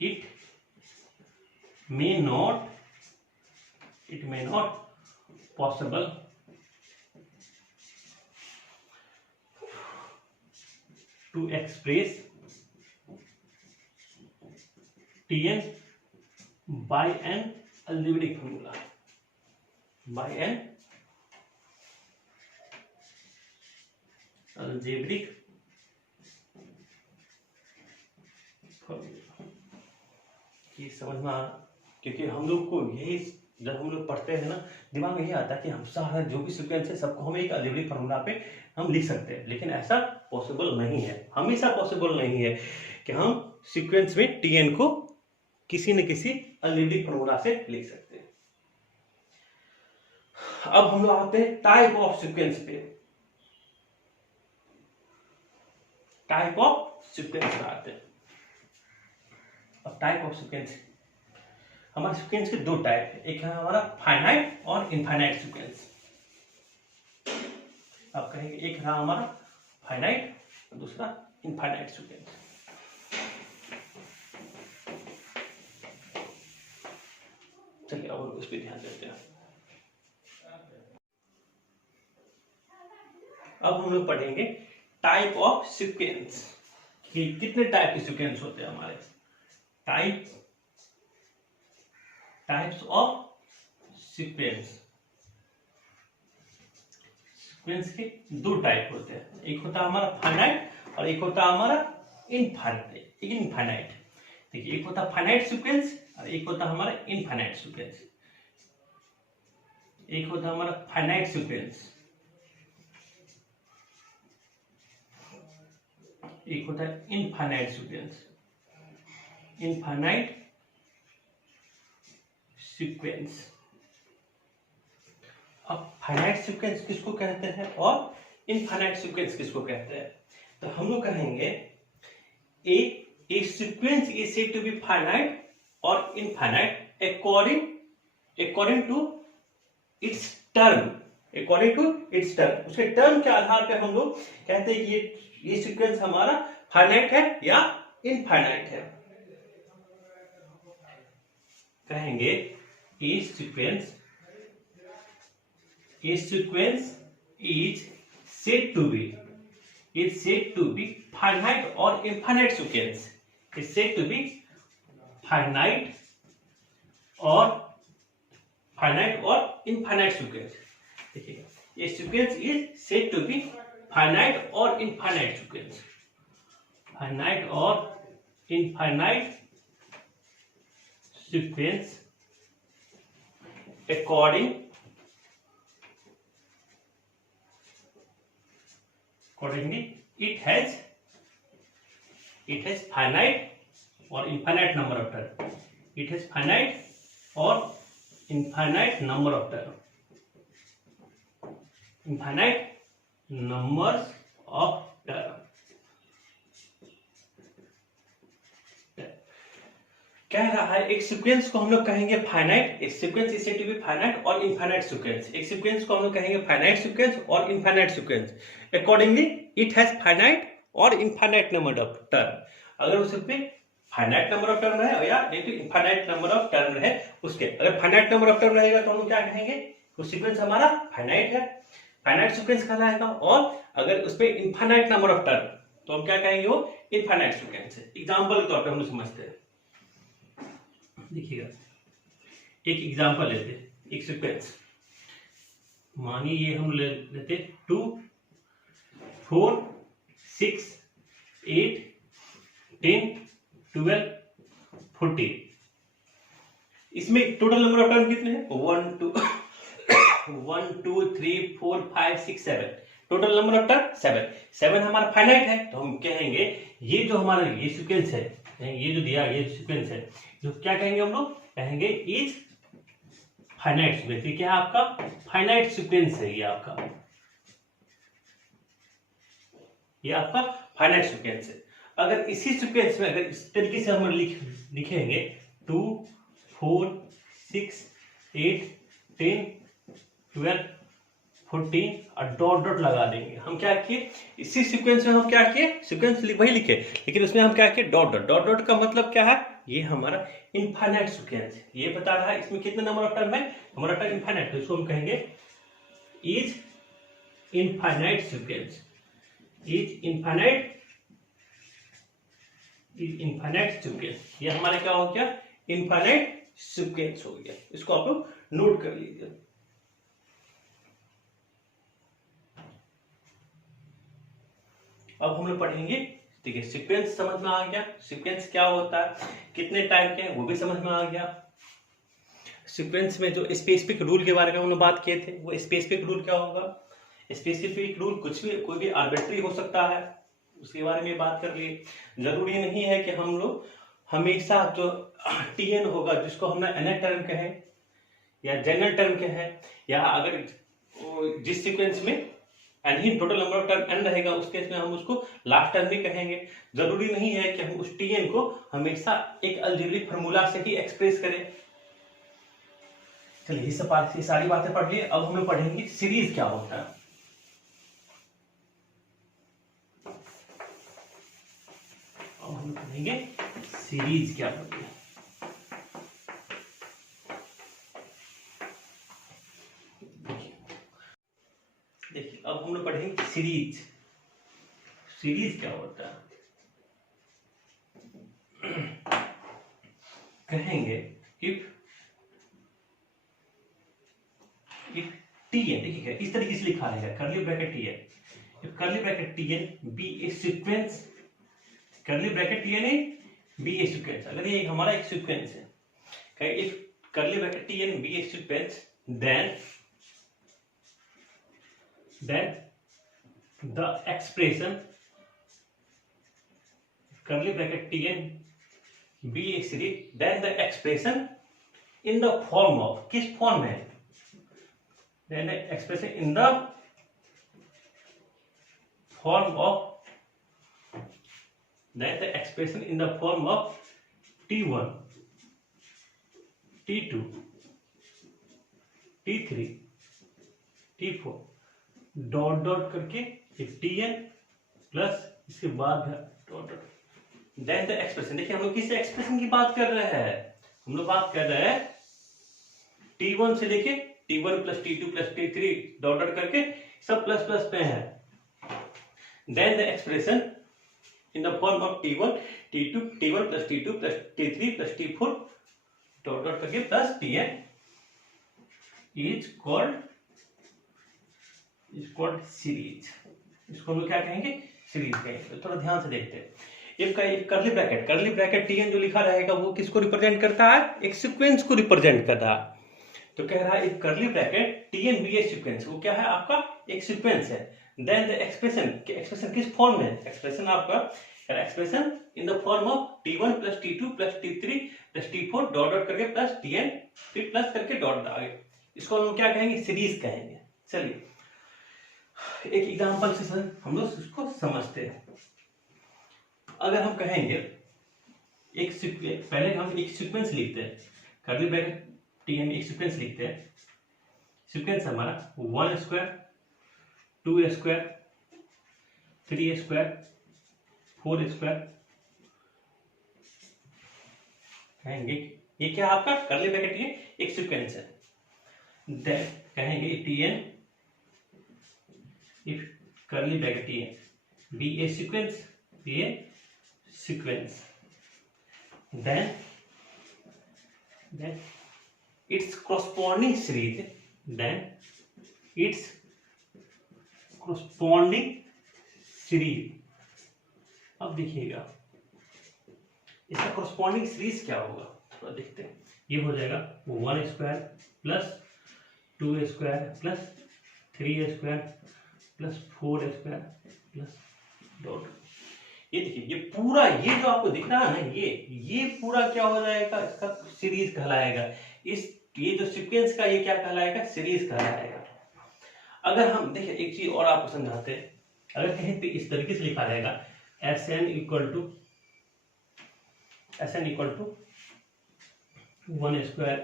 it may not possible to express Tn by an algebraic formula, by an algebraic formula। ये समझना, क्योंकि हम लोग को यही जब हम लोग पढ़ते हैं ना, दिमाग में यही आता है कि हम सारा जो भी सीक्वेंस है सबको हम एक अलजेब्रिक फॉर्मूला पे हम लिख सकते हैं, लेकिन ऐसा पॉसिबल नहीं है, हमेशा पॉसिबल नहीं है कि हम सीक्वेंस में Tn को किसी न किसी अलजेब्रिक फॉर्मूला से लिख सकते हैं। अब हम लोग आते हैं टाइप ऑफ सीक्वेंस पे, टाइप ऑफ सीक्वेंस पे आते हैं। अब टाइप ऑफ सीक्वेंस, हमारे सीक्वेंस के दो टाइप है, एक है हमारा फाइनाइट और इनफाइनाइट सीक्वेंस। आप कहेंगे एक रहा हमारा फाइनाइट, दूसरा इनफाइनाइट सीक्वेंस। चलिए और उस पर ध्यान देते हैं। अब हम लोग पढ़ेंगे टाइप ऑफ सीक्वेंस, कि कितने टाइप के सीक्वेंस होते हैं हमारे। Types of sequence. सीक्वेंस के दो टाइप होते हैं, एक होता है हमारा फाइनाइट और एक होता है हमारा इनफाइनाइट। देखिए एक होता है फाइनाइट सीक्वेंस और एक होता है हमारा इनफाइनाइट सीक्वेंस। एक होता है हमारा फाइनाइट सीक्वेंस, एक होता है इनफाइनाइट सीक्वेंस। Infinite sequence. अब फाइनाइट सीक्वेंस किसको कहते हैं और इनफाइनाइट सीक्वेंस किसको कहते हैं? तो हम लोग कहेंगे a sequence is said to be finite और infinite according to its term. उसके टर्म के आधार पर हम लोग कहते हैं कि ये सीक्वेंस हमारा फाइनाइट है या इनफाइनाइट है। कहेंगे a sequence is said to be finite or infinite sequence. Is said to be finite or infinite sequence. देखिएगा, ये sequence is said to be finite or infinite sequence. Finite or infinite sequence accordingly it has finite or infinite number of terms. It has finite or infinite number of terms. Infinite numbers of terms. कह रहा है एक sequence को हम लोग कहेंगे finite, एक sequence is said to be finite और इनफाइनाइट सीक्वेंस। एक सीक्वेंस को हम लोग कहेंगे फाइनाइट सीक्वेंस और infinite sequence. Accordingly it has finite और इनफाइनाइट नंबर ऑफ टर्म। अगर उसमें फाइनाइट नंबर ऑफ टर्म रहे या नहीं तो इनफाइनाइट नंबर ऑफ टर्म रहे उसके, अगर फाइनाइट नंबर ऑफ टर्म रहेगा तो हम लोग क्या कहेंगे, वो सीक्वेंस हमारा फाइनाइट है, फाइनाइट सीक्वेंस कहलाएगा। और अगर उसमें इनफाइनाइट नंबर ऑफ टर्म तो हम क्या कहेंगे, वो इनफाइनाइट सीक्वेंस है। एग्जाम्पल के तौर पर हम लोग समझते हैं। देखिएगा एक एग्जांपल लेते, एक सीक्वेंस मानिए ये हम लेते 2 4 6 8 10 12 14। इसमें टोटल नंबर ऑफ टर्म कितने हैं, 1 2 3 4 5 6 7। टोटल नंबर ऑफ टर्म 7 हमारा फाइनाइट है। तो हम कहेंगे ये जो हमारा ये सीक्वेंस है, ये जो दिया ये सीक्वेंस है, जो क्या कहेंगे हम लोग, कहेंगे इज फाइनाइट सीक्वेंस। ये क्या है आपका फाइनाइट सीक्वेंस है, ये आपका फाइनाइट सीक्वेंस है। अगर इसी सीक्वेंस में अगर इस तरीके से हम लिखेंगे 2 4 6 8 10 12 14 और डॉट डॉट लगा देंगे। हम क्या किए, इसी सीक्वेंस में हम क्या किए, सीक्वेंस वही लिखे लेकिन उसमें हम क्या किए, डॉट डॉट। डॉट डॉट का मतलब क्या है, ये हमारा इनफाइनाइट सीक्वेंस है। ये बता रहा है इसमें कितने नंबर ऑफ टर्म है, नंबर ऑफ टर्म इनफाइनाइट। तो इसको हम कहेंगे is infinite sequence. Is infinite sequence. ये हमारा क्या हो गया, इनफाइनाइट सीक्वेंस हो गया। इसको आप लोग नोट कर लीजिए। अब हम लोग पढ़ेंगे, देखिए सीक्वेंस समझ में आ गया, सीक्वेंस क्या होता है, कितने टाइप के हैं वो भी समझ में आ गया। सीक्वेंस में जो स्पेसिफिक रूल के बारे में हम लोग बात किए थे, वो स्पेसिफिक रूल क्या होगा। स्पेसिफिक रूल कुछ भी, कोई भी आर्बिट्री हो सकता है, उसके बारे में बात कर लिए। जरूरी नहीं है कि हम लोग हमेशा जो टीएन होगा जिसको हम एन टर्म कहें या जनरल टर्म कहें, या अगर जिस सीक्वेंस में एन ही total number of term n रहेगा उस केस में हम उसको लास्ट टर्म भी कहेंगे। जरूरी नहीं है कि हम उस टीएन को हमेशा एक अलजेब्रिक फार्मूला से ही एक्सप्रेस करें। चलिए ये सारी बातें पढ़ लिए। अब हम लोग पढ़ेंगे सीरीज क्या होता है। हम लोग पढ़ेंगे सीरीज क्या होती है। देखिए अब हम लोग पढ़ेंगे सीरीज। सीरीज क्या होता है, कहेंगे इफ टीएन, देखिए इस तरीके से लिखा रहेगा, curly bracket t n, if curly bracket t n be a sequence, curly bracket t n be a sequence, अगर ये हमारा एक सीक्वेंस है, कहे if curly bracket t n be a sequence then the expression curly bracket tn be a series, then the expression in the form of, किस form में, then the expression in the form of, then the expression in the form of t1 t2 t3 t4 dot dot करके t n plus इसके बाद dot dot, then the expression. देखिए हम लोग किस expression की बात कर रहे हैं, हम लोग बात कर रहे हैं T1 से लेके T1 plus T2 plus T3 dot dot करके सब प्लस प्लस पे है, then the expression in the form of T1 T2 T1 plus T2 plus T3 plus T4 dot dot करके plus Tn is called series. इसको हम लोग क्या कहेंगे, सीरीज कहेंगे। तो थोड़ा ध्यान से देखते हैं। एक कर्ली ब्रैकेट टीएन जो लिखा रहेगा वो किसको रिप्रेजेंट करता है, एक सीक्वेंस को रिप्रेजेंट करता है। तो कह रहा है एक curly bracket t n be a sequence, वो क्या है आपका एक सीक्वेंस है। देन द एक्सप्रेशन किस फॉर्म में, एक्सप्रेशन आपका expression in the form of T1 plus T2 plus T3 plus T4 dot dot करके प्लस Tn फिर प्लस करके डॉट आगे, इसको हम लोग क्या कहेंगे, सीरीज कहेंगे। चलिए एक एग्जांपल से हम लोग इसको समझते हैं। अगर हम कहेंगे एक सीक्वेंस, पहले हम एक सीक्वेंस लिखते हैं, कर्ली ब्रैकेट टीएन में एक सीक्वेंस लिखते हैं। सीक्वेंस हमारा 1 स्क्वायर 2 स्क्वायर 3 स्क्वायर 4 स्क्वायर कहेंगे, ये क्या आपका कर्ली ब्रैकेट टीएन एक सीक्वेंस है। देन कहेंगे TN if curly bracket Tn be a sequence, then its corresponding series, अब देखिएगा इसका corresponding series क्या होगा, तो देखते हैं। ये हो जाएगा 1 square plus 2 square plus 3 square plus 4 square plus dot. ये देखिए ये पूरा, ये जो आपको दिख रहा है ना, ये पूरा क्या हो जाएगा, इसका सीरीज कहलाएगा। ये जो सीक्वेंस का ये क्या कहलाएगा, सीरीज कहलाएगा। अगर हम देखिए एक चीज और आपको समझाते हैं, अगर कहीं पे इस तरीके से लिखा रहेगा Sn equal to 1 square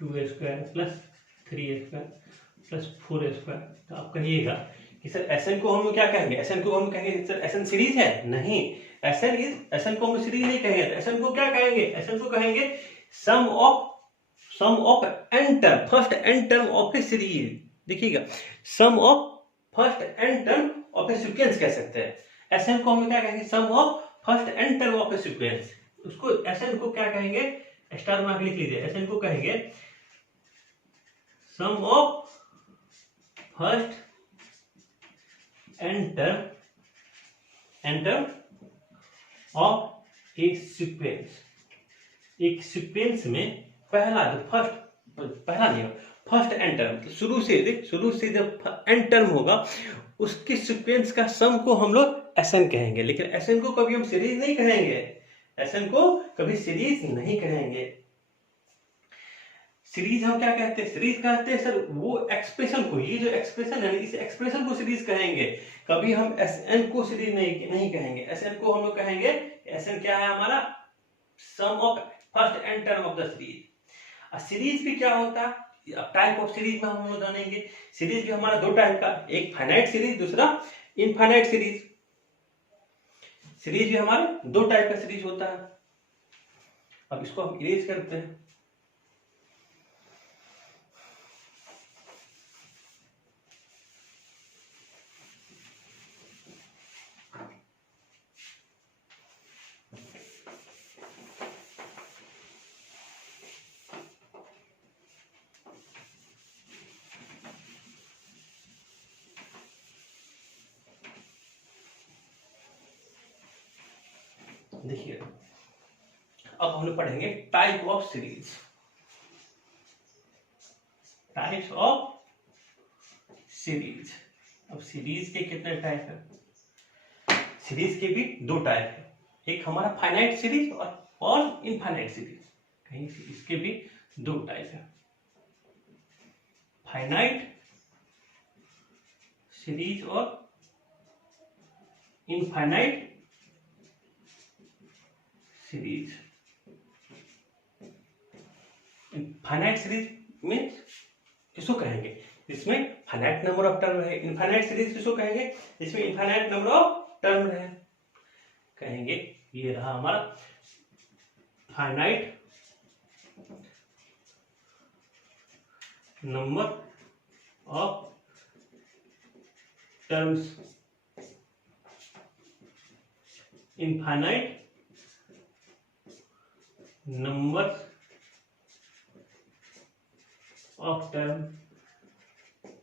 2 square plus 3 square plus 4 square, तो आप कहिएगा कि सर Sn को हम क्या कहेंगे, Sn को हम कहेंगे सर Sn सीरीज है, नहीं, Sn को हम सीरीज नहीं कहेंगे। तो Sn को क्या कहेंगे, Sn को कहेंगे sum of n term, first n term of a series. देखिएगा sum of first n term of a sequence कह सकते हैं। Sn को हम क्या कहेंगे, sum of first n term of a sequence. उसको Sn को क्या कहेंगे, स्टार मार्क लिख लीजिए, Sn को कहेंगे sum of first n term of a sequence. एक सीक्वेंस में पहला जो पहला नहीं, फर्स्ट n टर्म, शुरू से जब n टर्म होगा उसके सीक्वेंस का सम को हम लोग Sn कहेंगे। लेकिन Sn को कभी हम सीरीज नहीं कहेंगे, Sn को कभी सीरीज नहीं कहेंगे। सीरीज हम क्या कहते हैं, सीरीज कहते हैं सर वो एक्सप्रेशन को, ये जो एक्सप्रेशन है इस एक्सप्रेशन को सीरीज कहेंगे। कभी हम Sn को सीरीज नहीं कहेंगे। Sn को हम लोग कहेंगे, Sn क्या है हमारा, sum of first n term of the series. Series भी क्या होता है, टाइप ऑफ सीरीज में हम लोग जानेंगे। सीरीज भी हमारा दो टाइप का, एक फाइनाइट सीरीज, दूसरा इनफाइनाइट सीरीज। सीरीज भी हमारे दो टाइप का सीरीज होता है। अब इसको हम इरेज करते हैं। देखिए अब हम लोग पढ़ेंगे type of series. Types of series. अब सीरीज के कितने टाइप है? सीरीज के भी दो टाइप है, एक हमारा फाइनाइट सीरीज और इनफाइनाइट सीरीज। कहीं इसके भी दो टाइप है, फाइनाइट सीरीज और infinite series. Finite series means किसको कहेंगे? इसमें फाइनाइट नंबर ऑफ टर्म है। इनफाइनाइट सीरीज किसको कहेंगे? इसमें इनफाइनाइट नंबर ऑफ टर्म है। कहेंगे ये रहा हमारा finite number of terms, infinite number of term,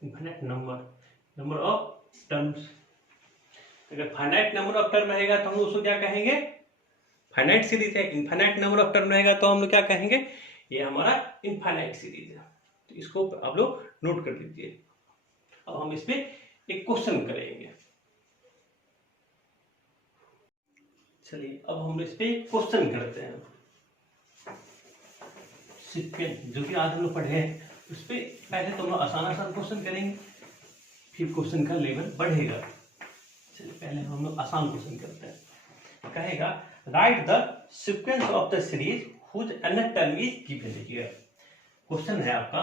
infinite number of terms. अगर फाइनाइट नंबर ऑफ टर्म रहेगा तो हम लोग उसको क्या कहेंगे? फाइनाइट सीरीज है। इनफाइनाइट नंबर ऑफ टर्म रहेगा तो हम लोग क्या कहेंगे? ये हमारा इनफाइनाइट सीरीज है। तो इसको आप लोग नोट कर लीजिए। अब हम इस पे एक क्वेश्चन करेंगे। चलिए अब हम इस पे क्वेश्चन करते हैं। सीक्वेंस जो कि आज हम लोग पढ़े हैं उस पे पहले तो हम लोग आसान क्वेश्चन करेंगे, फिर क्वेश्चन का लेवल बढ़ेगा। चलिए पहले हम लोग आसान क्वेश्चन करते हैं। कहेगा write the sequence of the series whose nth term is given here. Question है आपका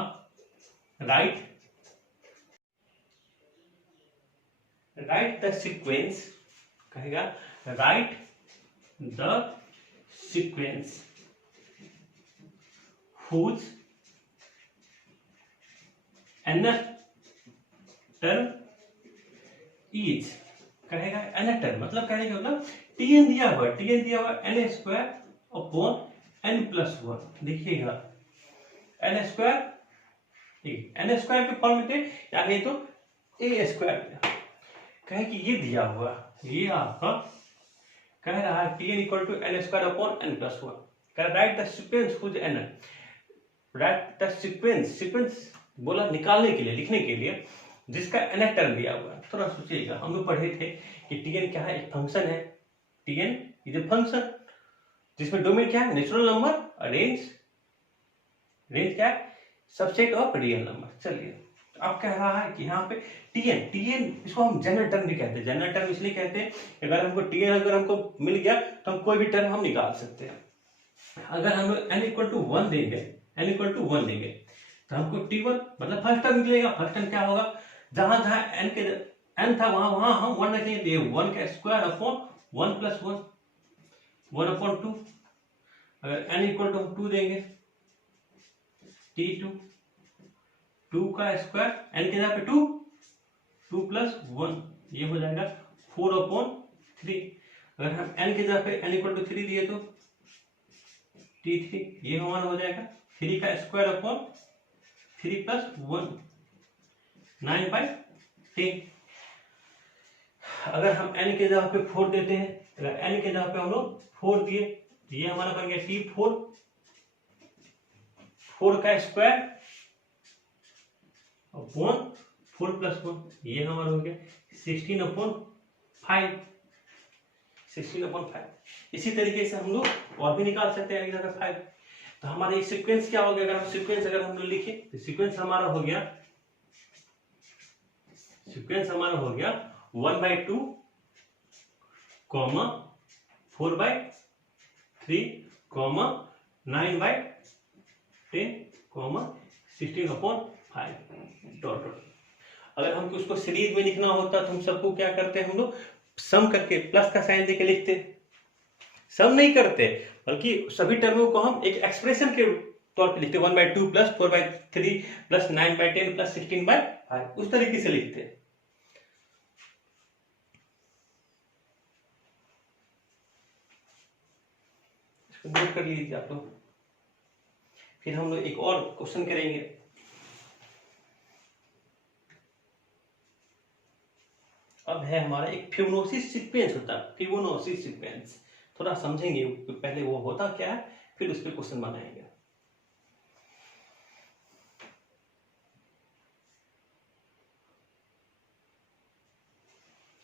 राइट द सीक्वेंस। कहेगा write the sequence whose nth term is। कहेगा nth term मतलब कहने का मतलब tn दिया हुआ n square upon n plus one. देखिएगा n स्क्वायर के फॉर्म में थे, यानी तो a स्क्वायर। कहे कि ये दिया हुआ, ये आपका कह रहा है tn equal to n square upon n plus one. Write the sequence whose n, write the sequence बोला निकालने के लिए, लिखने के लिए, जिसका nth टर्म दिया हुआ है। थोड़ा सोचिएगा, हम लोग पढ़े थे कि tn क्या है? एक फंक्शन है। tn इज ए फंक्शन जिसमें डोमेन क्या है? नेचुरल नंबर और रेंज क्या है? Subset of real number. चलिए अब कह रहा है कि यहाँ पे tn इसको हम जनरल टर्म भी कहते हैं। जनरल टर्म इसलिए कहते हैं अगर हमको tn अगर हमको मिल गया तो हम कोई भी टर्म हम निकाल सकते हैं। अगर हम n इक्वल टू वन देंगे तो हमको t1 मतलब फर्स्ट टर्म मिलेगा। फर्स्ट टर्म क्या होगा? जहां n था वहां हम 1 रखेंगे, 1 का स्क्वायर अपॉन 1 प्लस 1 अपॉन 2। अगर n इक्वल टू हम 2 देंगे, t2 2 का स्क्वायर n के जगह पे 2 प्लस 1, ये हो जाएगा 4 अपॉन 3। अगर हम n के जगह पे n इक्वल टू 3 दिए तो t3, ये हमारा हो जाएगा 3 का स्क्वायर अपॉन 3 प्लस 1, 9/10। अगर हम n के जगह पे 4 देते हैं, अगर n के जगह पे हम लोग 4 दिए तो ये हमारा बन गया t4, 4 का स्क्वायर अपॉन 4 प्लस 1, ये हमारा हो गया 16/5। इसी तरीके से हम लोग और भी निकाल सकते हैं, अगर 5। तो हमारा एक सीक्वेंस क्या हो गया? अगर हम सीक्वेंस हम लोग लिखे तो सीक्वेंस हमारा हो गया 1/2, 4/3, 9/10, 16/5 डॉट। अगर हमको उसको सीरीज में लिखना होता तो हम सबको क्या करते हैं? हम लोग सम करके प्लस का साइन देके लिखते, सम नहीं करते बल्कि सभी टर्मों को हम एक एक्सप्रेशन के तौर पे लिखते, 1/2 प्लस 4/3 प्लस 9/10 प्लस 16/5, उस तरीके से लिखते। इसको नोट कर लीजिए आप लोग। फिर हम लोग एक और क्वेश्चन करेंगे। अब है हमारा एक फिबोनाची सीक्वेंस होता है, फिबोनाची सीक्वेंस थोड़ा समझेंगे पहले वो होता क्या है, फिर उस पर क्वेश्चन बनाएंगे।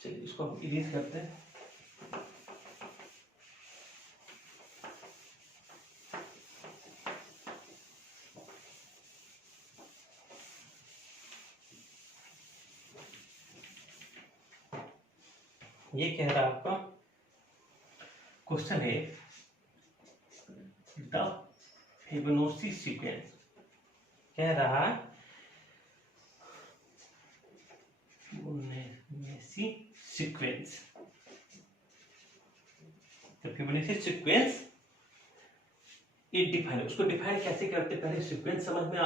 चलिए इसको हम इरेज करते हैं। ये कह रहा है आपका क्वेश्चन है द फिबोनाची सीक्वेंस, कह रहा है फिबोनाची सीक्वेंस, तो फिबोनाची सीक्वेंस ये डिफाइन, उसको डिफाइन कैसे करते पहले सीक्वेंस समझ में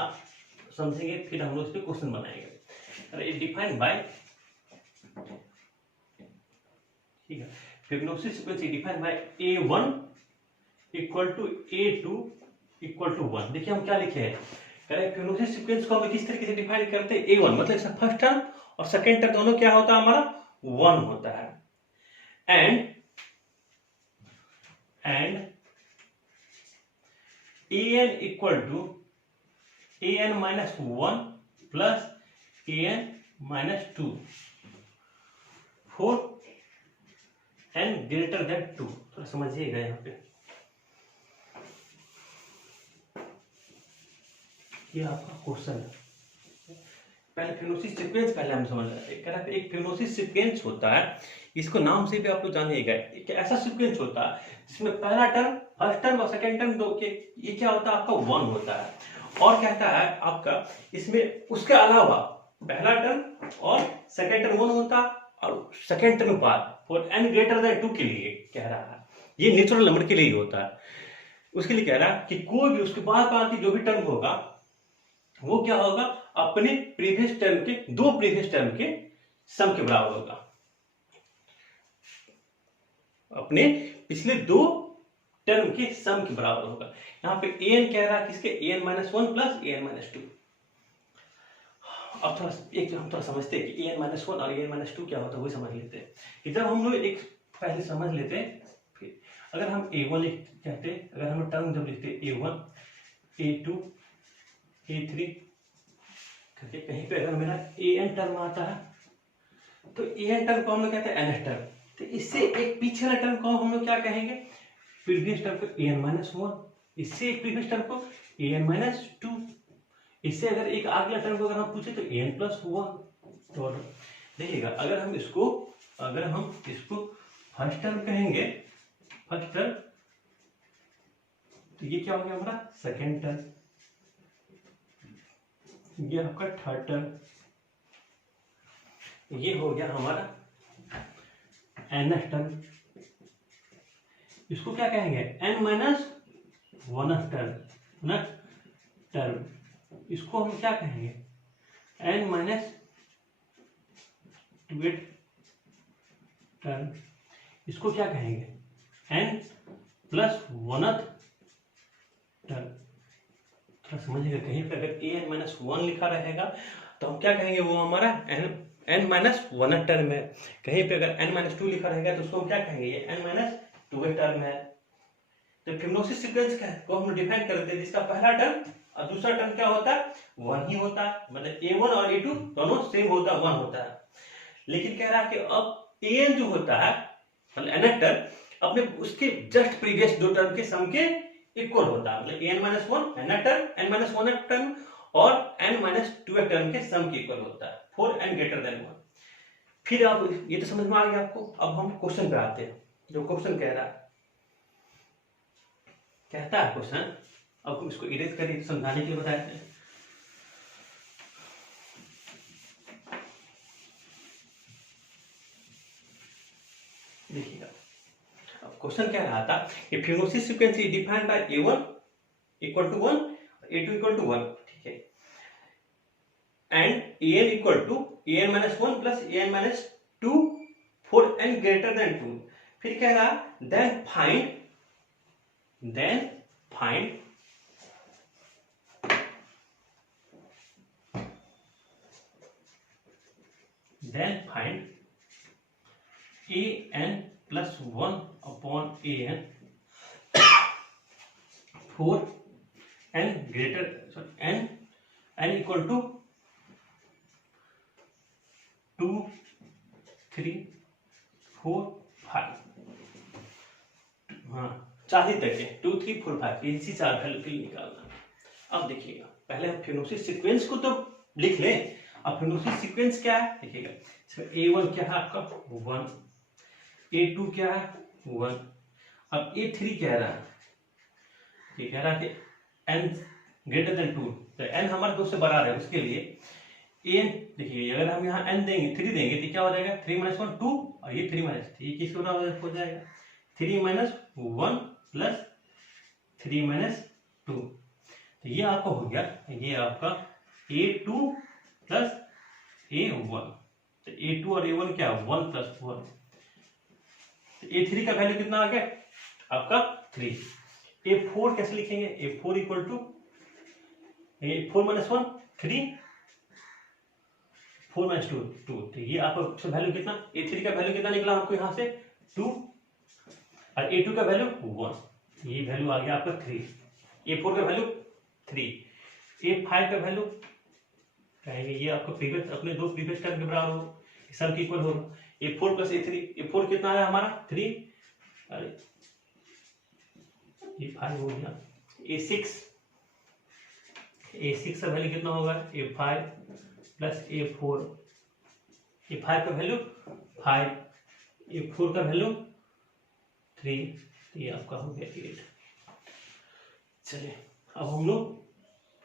समझेंगे, फिर हम लोग उस पर क्वेश्चन बनाएंगे। इट डिफाइंड बाय, ठीक है, Fibonacci sequence is defined by a1 equal to a2 equal to 1। देखिए हम क्या लिखे हैं, कह रहे हैं फिबोनाची सीक्वेंस को हम किस तरीके से डिफाइन करते हैं, a1 मतलब इसका फर्स्ट टर्म और सेकंड टर्म दोनों क्या होता है हमारा 1 होता है, and an equal to an minus 1 plus an minus 2 for n greater than 2। थोड़ा समझिएगा यहाँ पे, ये आपका क्वेश्चन है। पहले फिबोनाची सीक्वेंस पहले हम समझ लेते हैं। कह रहा है एक फिबोनाची सीक्वेंस होता है, इसको नाम से भी आप लोग जानिएगा, एक ऐसा सीक्वेंस होता है जिसमें पहला टर्म, फर्स्ट टर्म और सेकंड टर्म दो के, ये क्या होता है आपका 1 होता है, और कहता है आपका इसमें उसके अलावा पहला टर्म और सेकंड टर्म 1 होता है, और सेकंड टर्म बाद फॉर n ग्रेटर देन 2 के लिए कह रहा है, ये नेचुरल नंबर के लिए ही होता है। उसके लिए कह रहा है कि कोई भी उसके बाद की जो भी टर्म होगा वो क्या होगा, अपने प्रीवियस टर्म के, दो प्रीवियस टर्म के सम के बराबर होगा, अपने पिछले दो टर्म के सम के बराबर होगा। यहाँ पे an कह रहा है किसके, an minus 1 plus an minus 2। अब थोड़ा हम थोड़ा समझते हैं कि an माइनस 1 और an माइनस 2 क्या होता है, वही समझ लेते हैं। कि जब हम लोग एक पहले समझ लेते हैं, फिर अगर हम a1 कहते हैं, अगर हम टर्म जब लिखते हैं a1 a2 a3 करके, कहीं पे अगर मेरा an टर्म आता है तो an टर्म को हम लोग कहते हैं nth टर्म, तो इससे एक पीछे वाला टर्म को हम लोग क्या कहेंगे, प्रीवियस टर्म को an माइनस 1, इससे एक प्रीवियस टर्म को an माइनस 2, इससे अगर एक अगला टर्म को अगर हम पूछे तो an प्लस 1। तो देखिएगा अगर हम इसको फर्स्ट टर्म कहेंगे, फर्स्ट टर्म, तो ये क्या हो गया हमारा सेकेंड टर्म, ये आपका थर्ड टर्म, ये हो गया हमारा nth टर्म, इसको क्या कहेंगे n माइनस 1th टर्म, इसको हम क्या कहेंगे n माइनस 2th टर्म, इसको क्या कहेंगे n प्लस 1th टर्म। थोड़ा समझिएगा, कहीं पे अगर an माइनस 1 लिखा रहेगा तो हम क्या कहेंगे, वो हमारा n माइनस 1th टर्म है। कहीं पे अगर n माइनस 2 लिखा रहेगा तो उसको हम क्या कहेंगे, ये n माइनस 2th टर्म है। तो फिबोनाची सीक्वेंस को हम डिफाइन कर देते हैं, जिसका पहला टर्म और दूसरा टर्म क्या होता है 1 ही होता है, मतलब a1 और a2 दोनों सेम होता है, 1 होता है। लेकिन कह रहा है कि अब an जो होता है मतलब nth टर्म अपने उसके जस्ट प्रीवियस दो टर्म के सम के इक्वल होता है, मतलब n minus 1 nth term, n minus 1th term और n माइनस 2th टर्म के सम के इक्वल होता है, फॉर n ग्रेटर देन 1। फिर आप ये तो समझ में आ गया आपको। अब हम क्वेश्चन पे आते हैं, जो क्वेश्चन कह रहा है, कहता है क्वेश्चन, अब हम इसको इरेज करिए समझाने के लिए बताते हैं। देखिएगा, अब क्वेश्चन क्या रहा था, कि Fibonacci sequence is defined by a1 equal to 1, a2 equal to 1, ठीक है, and an equal to an minus 1 plus an minus 2 for n greater than 2। फिर क्या रहा, then find an plus 1 upon an for n greater, sorry, n equal to 2, 3, 4, 5, हाँ 4 ही तक है, 2, 3, 4, 5, इसी 4 value के लिए निकालना। अब देखिएगा, पहले हम फिबोनाची सीक्वेंस को तो लिख ले। अब फिबोनाची सीक्वेंस क्या है, देखिएगा, a1 क्या है आपका 1, a2 क्या है 1, अब a3 कह रहा है, ये कह रहा है कि n ग्रेटर देन 2, तो n हमारे 2 से बड़ा है, उसके लिए an, देखिए अगर हम यहाँ n देंगे 3 देंगे तो क्या हो जाएगा, 3 माइनस 1 2, और ये 3 माइनस 3 किसके बराबर हो जाएगा, 3 माइनस 1 प्लस 3 माइनस 2, तो ये आपका हो गया, ये आपका a2 प्लस a1, तो a2 और a1 क्या 1 प्लस 1, तो a3 का वैल्यू कितना आ गया आपका 3। a4 कैसे लिखेंगे, a4 equal to a4 minus 1 3, 4 minus 2 2, तो ये आपका वैल्यू कितना, a3 का वैल्यू कितना निकला आपको यहाँ से 2, और a2 का वैल्यू 1, ये वैल्यू आ गया आपका 3, a4 का वैल्यू 3, a5 का वैल्यू कहेंगे ये आपका प्रीवियस अपने दो प्रीवियस टर्म के बराबर हो, सब के इक्वल होगा, a4 प्लस a3, a4 कितना है हमारा 3, अरे ये 5 हो गया, a6 का वैल्यू कितना होगा, a5 प्लस a4, a5 का वैल्यू 5, a4 का वैल्यू 3, तो ये आपका हो गया 8। चलिए अब हम लोग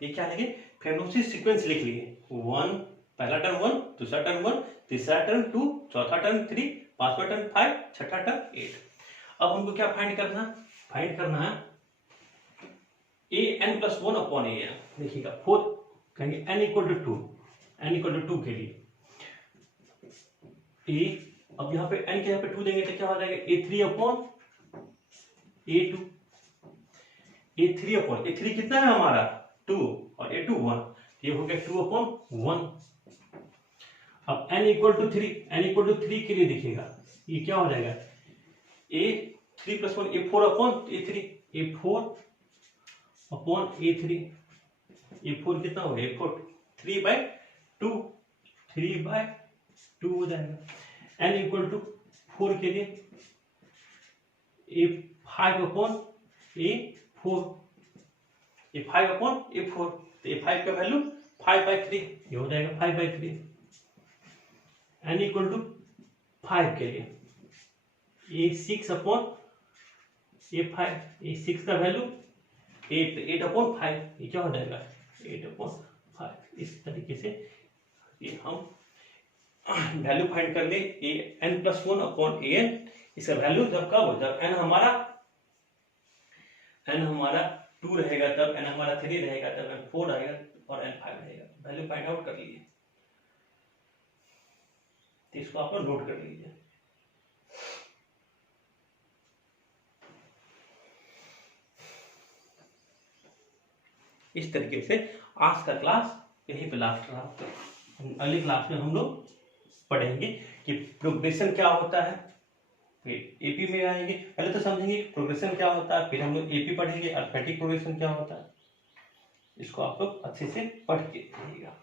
ये क्या लिखे, फिबोनाची सीक्वेंस लिख लिए, 1 पहला टर्म 1, दूसरा टर्म 1, तीसरा टर्म 2, चौथा टर्म 3, पांचवा टर्म 5, छठा टर्म 8। अब हमको क्या फाइंड करना है an प्लस 1 अपॉन an, देखिएगा 4 कहेंगे n इक्वल टू 2 के लिए a, अब यहाँ पे n के यहाँ पे 2 देंगे तो क्या हो जाएगा, a3 अपॉन a2, a3 कितना है हमारा 2, और a2 1, ये हो गया 2 अपॉन 1। अब n इक्वल टू 3 के लिए देखिएगा ये क्या हो जाएगा, a3 plus 1 a4 upon a3, a4 upon a3, a4 कितना हो गया, a4 3/2 हो जाएगा। n इक्वल टू 4 के लिए a5 अपॉन a4, तो a5 का वैल्यू 5/3, ये हो जाएगा 5/3। n इक्वल टू 5 के लिए a6 अपॉन a5, a6 का वैल्यू 8/5, ये क्या हो जाएगा 8/5। इस तरीके से ये हम वैल्यू फाइंड कर ले, an प्लस 1 अपॉन an, इसका वैल्यू जब कब हो, जब n हमारा 2 रहेगा, तब n हमारा 3 रहेगा, तब n 4 रहेगा और n 5 रहेगा। वैल्यू फाइंड आउट कर लीजिए, तो इसको आप नोट कर लीजिए। इस तरीके से आज का क्लास यहीं पे लास्ट रहा। अगली क्लास में हम लोग पढ़ेंगे कि प्रोग्रेशन क्या होता है, फिर एपी में आएंगे। पहले तो समझेंगे प्रोग्रेशन क्या होता है, फिर हम लोग एपी पढ़ेंगे, अल्फाबेटिक प्रोग्रेशन क्या होता है। इसको आप लोग अच्छे से पढ़ के रहिएगा।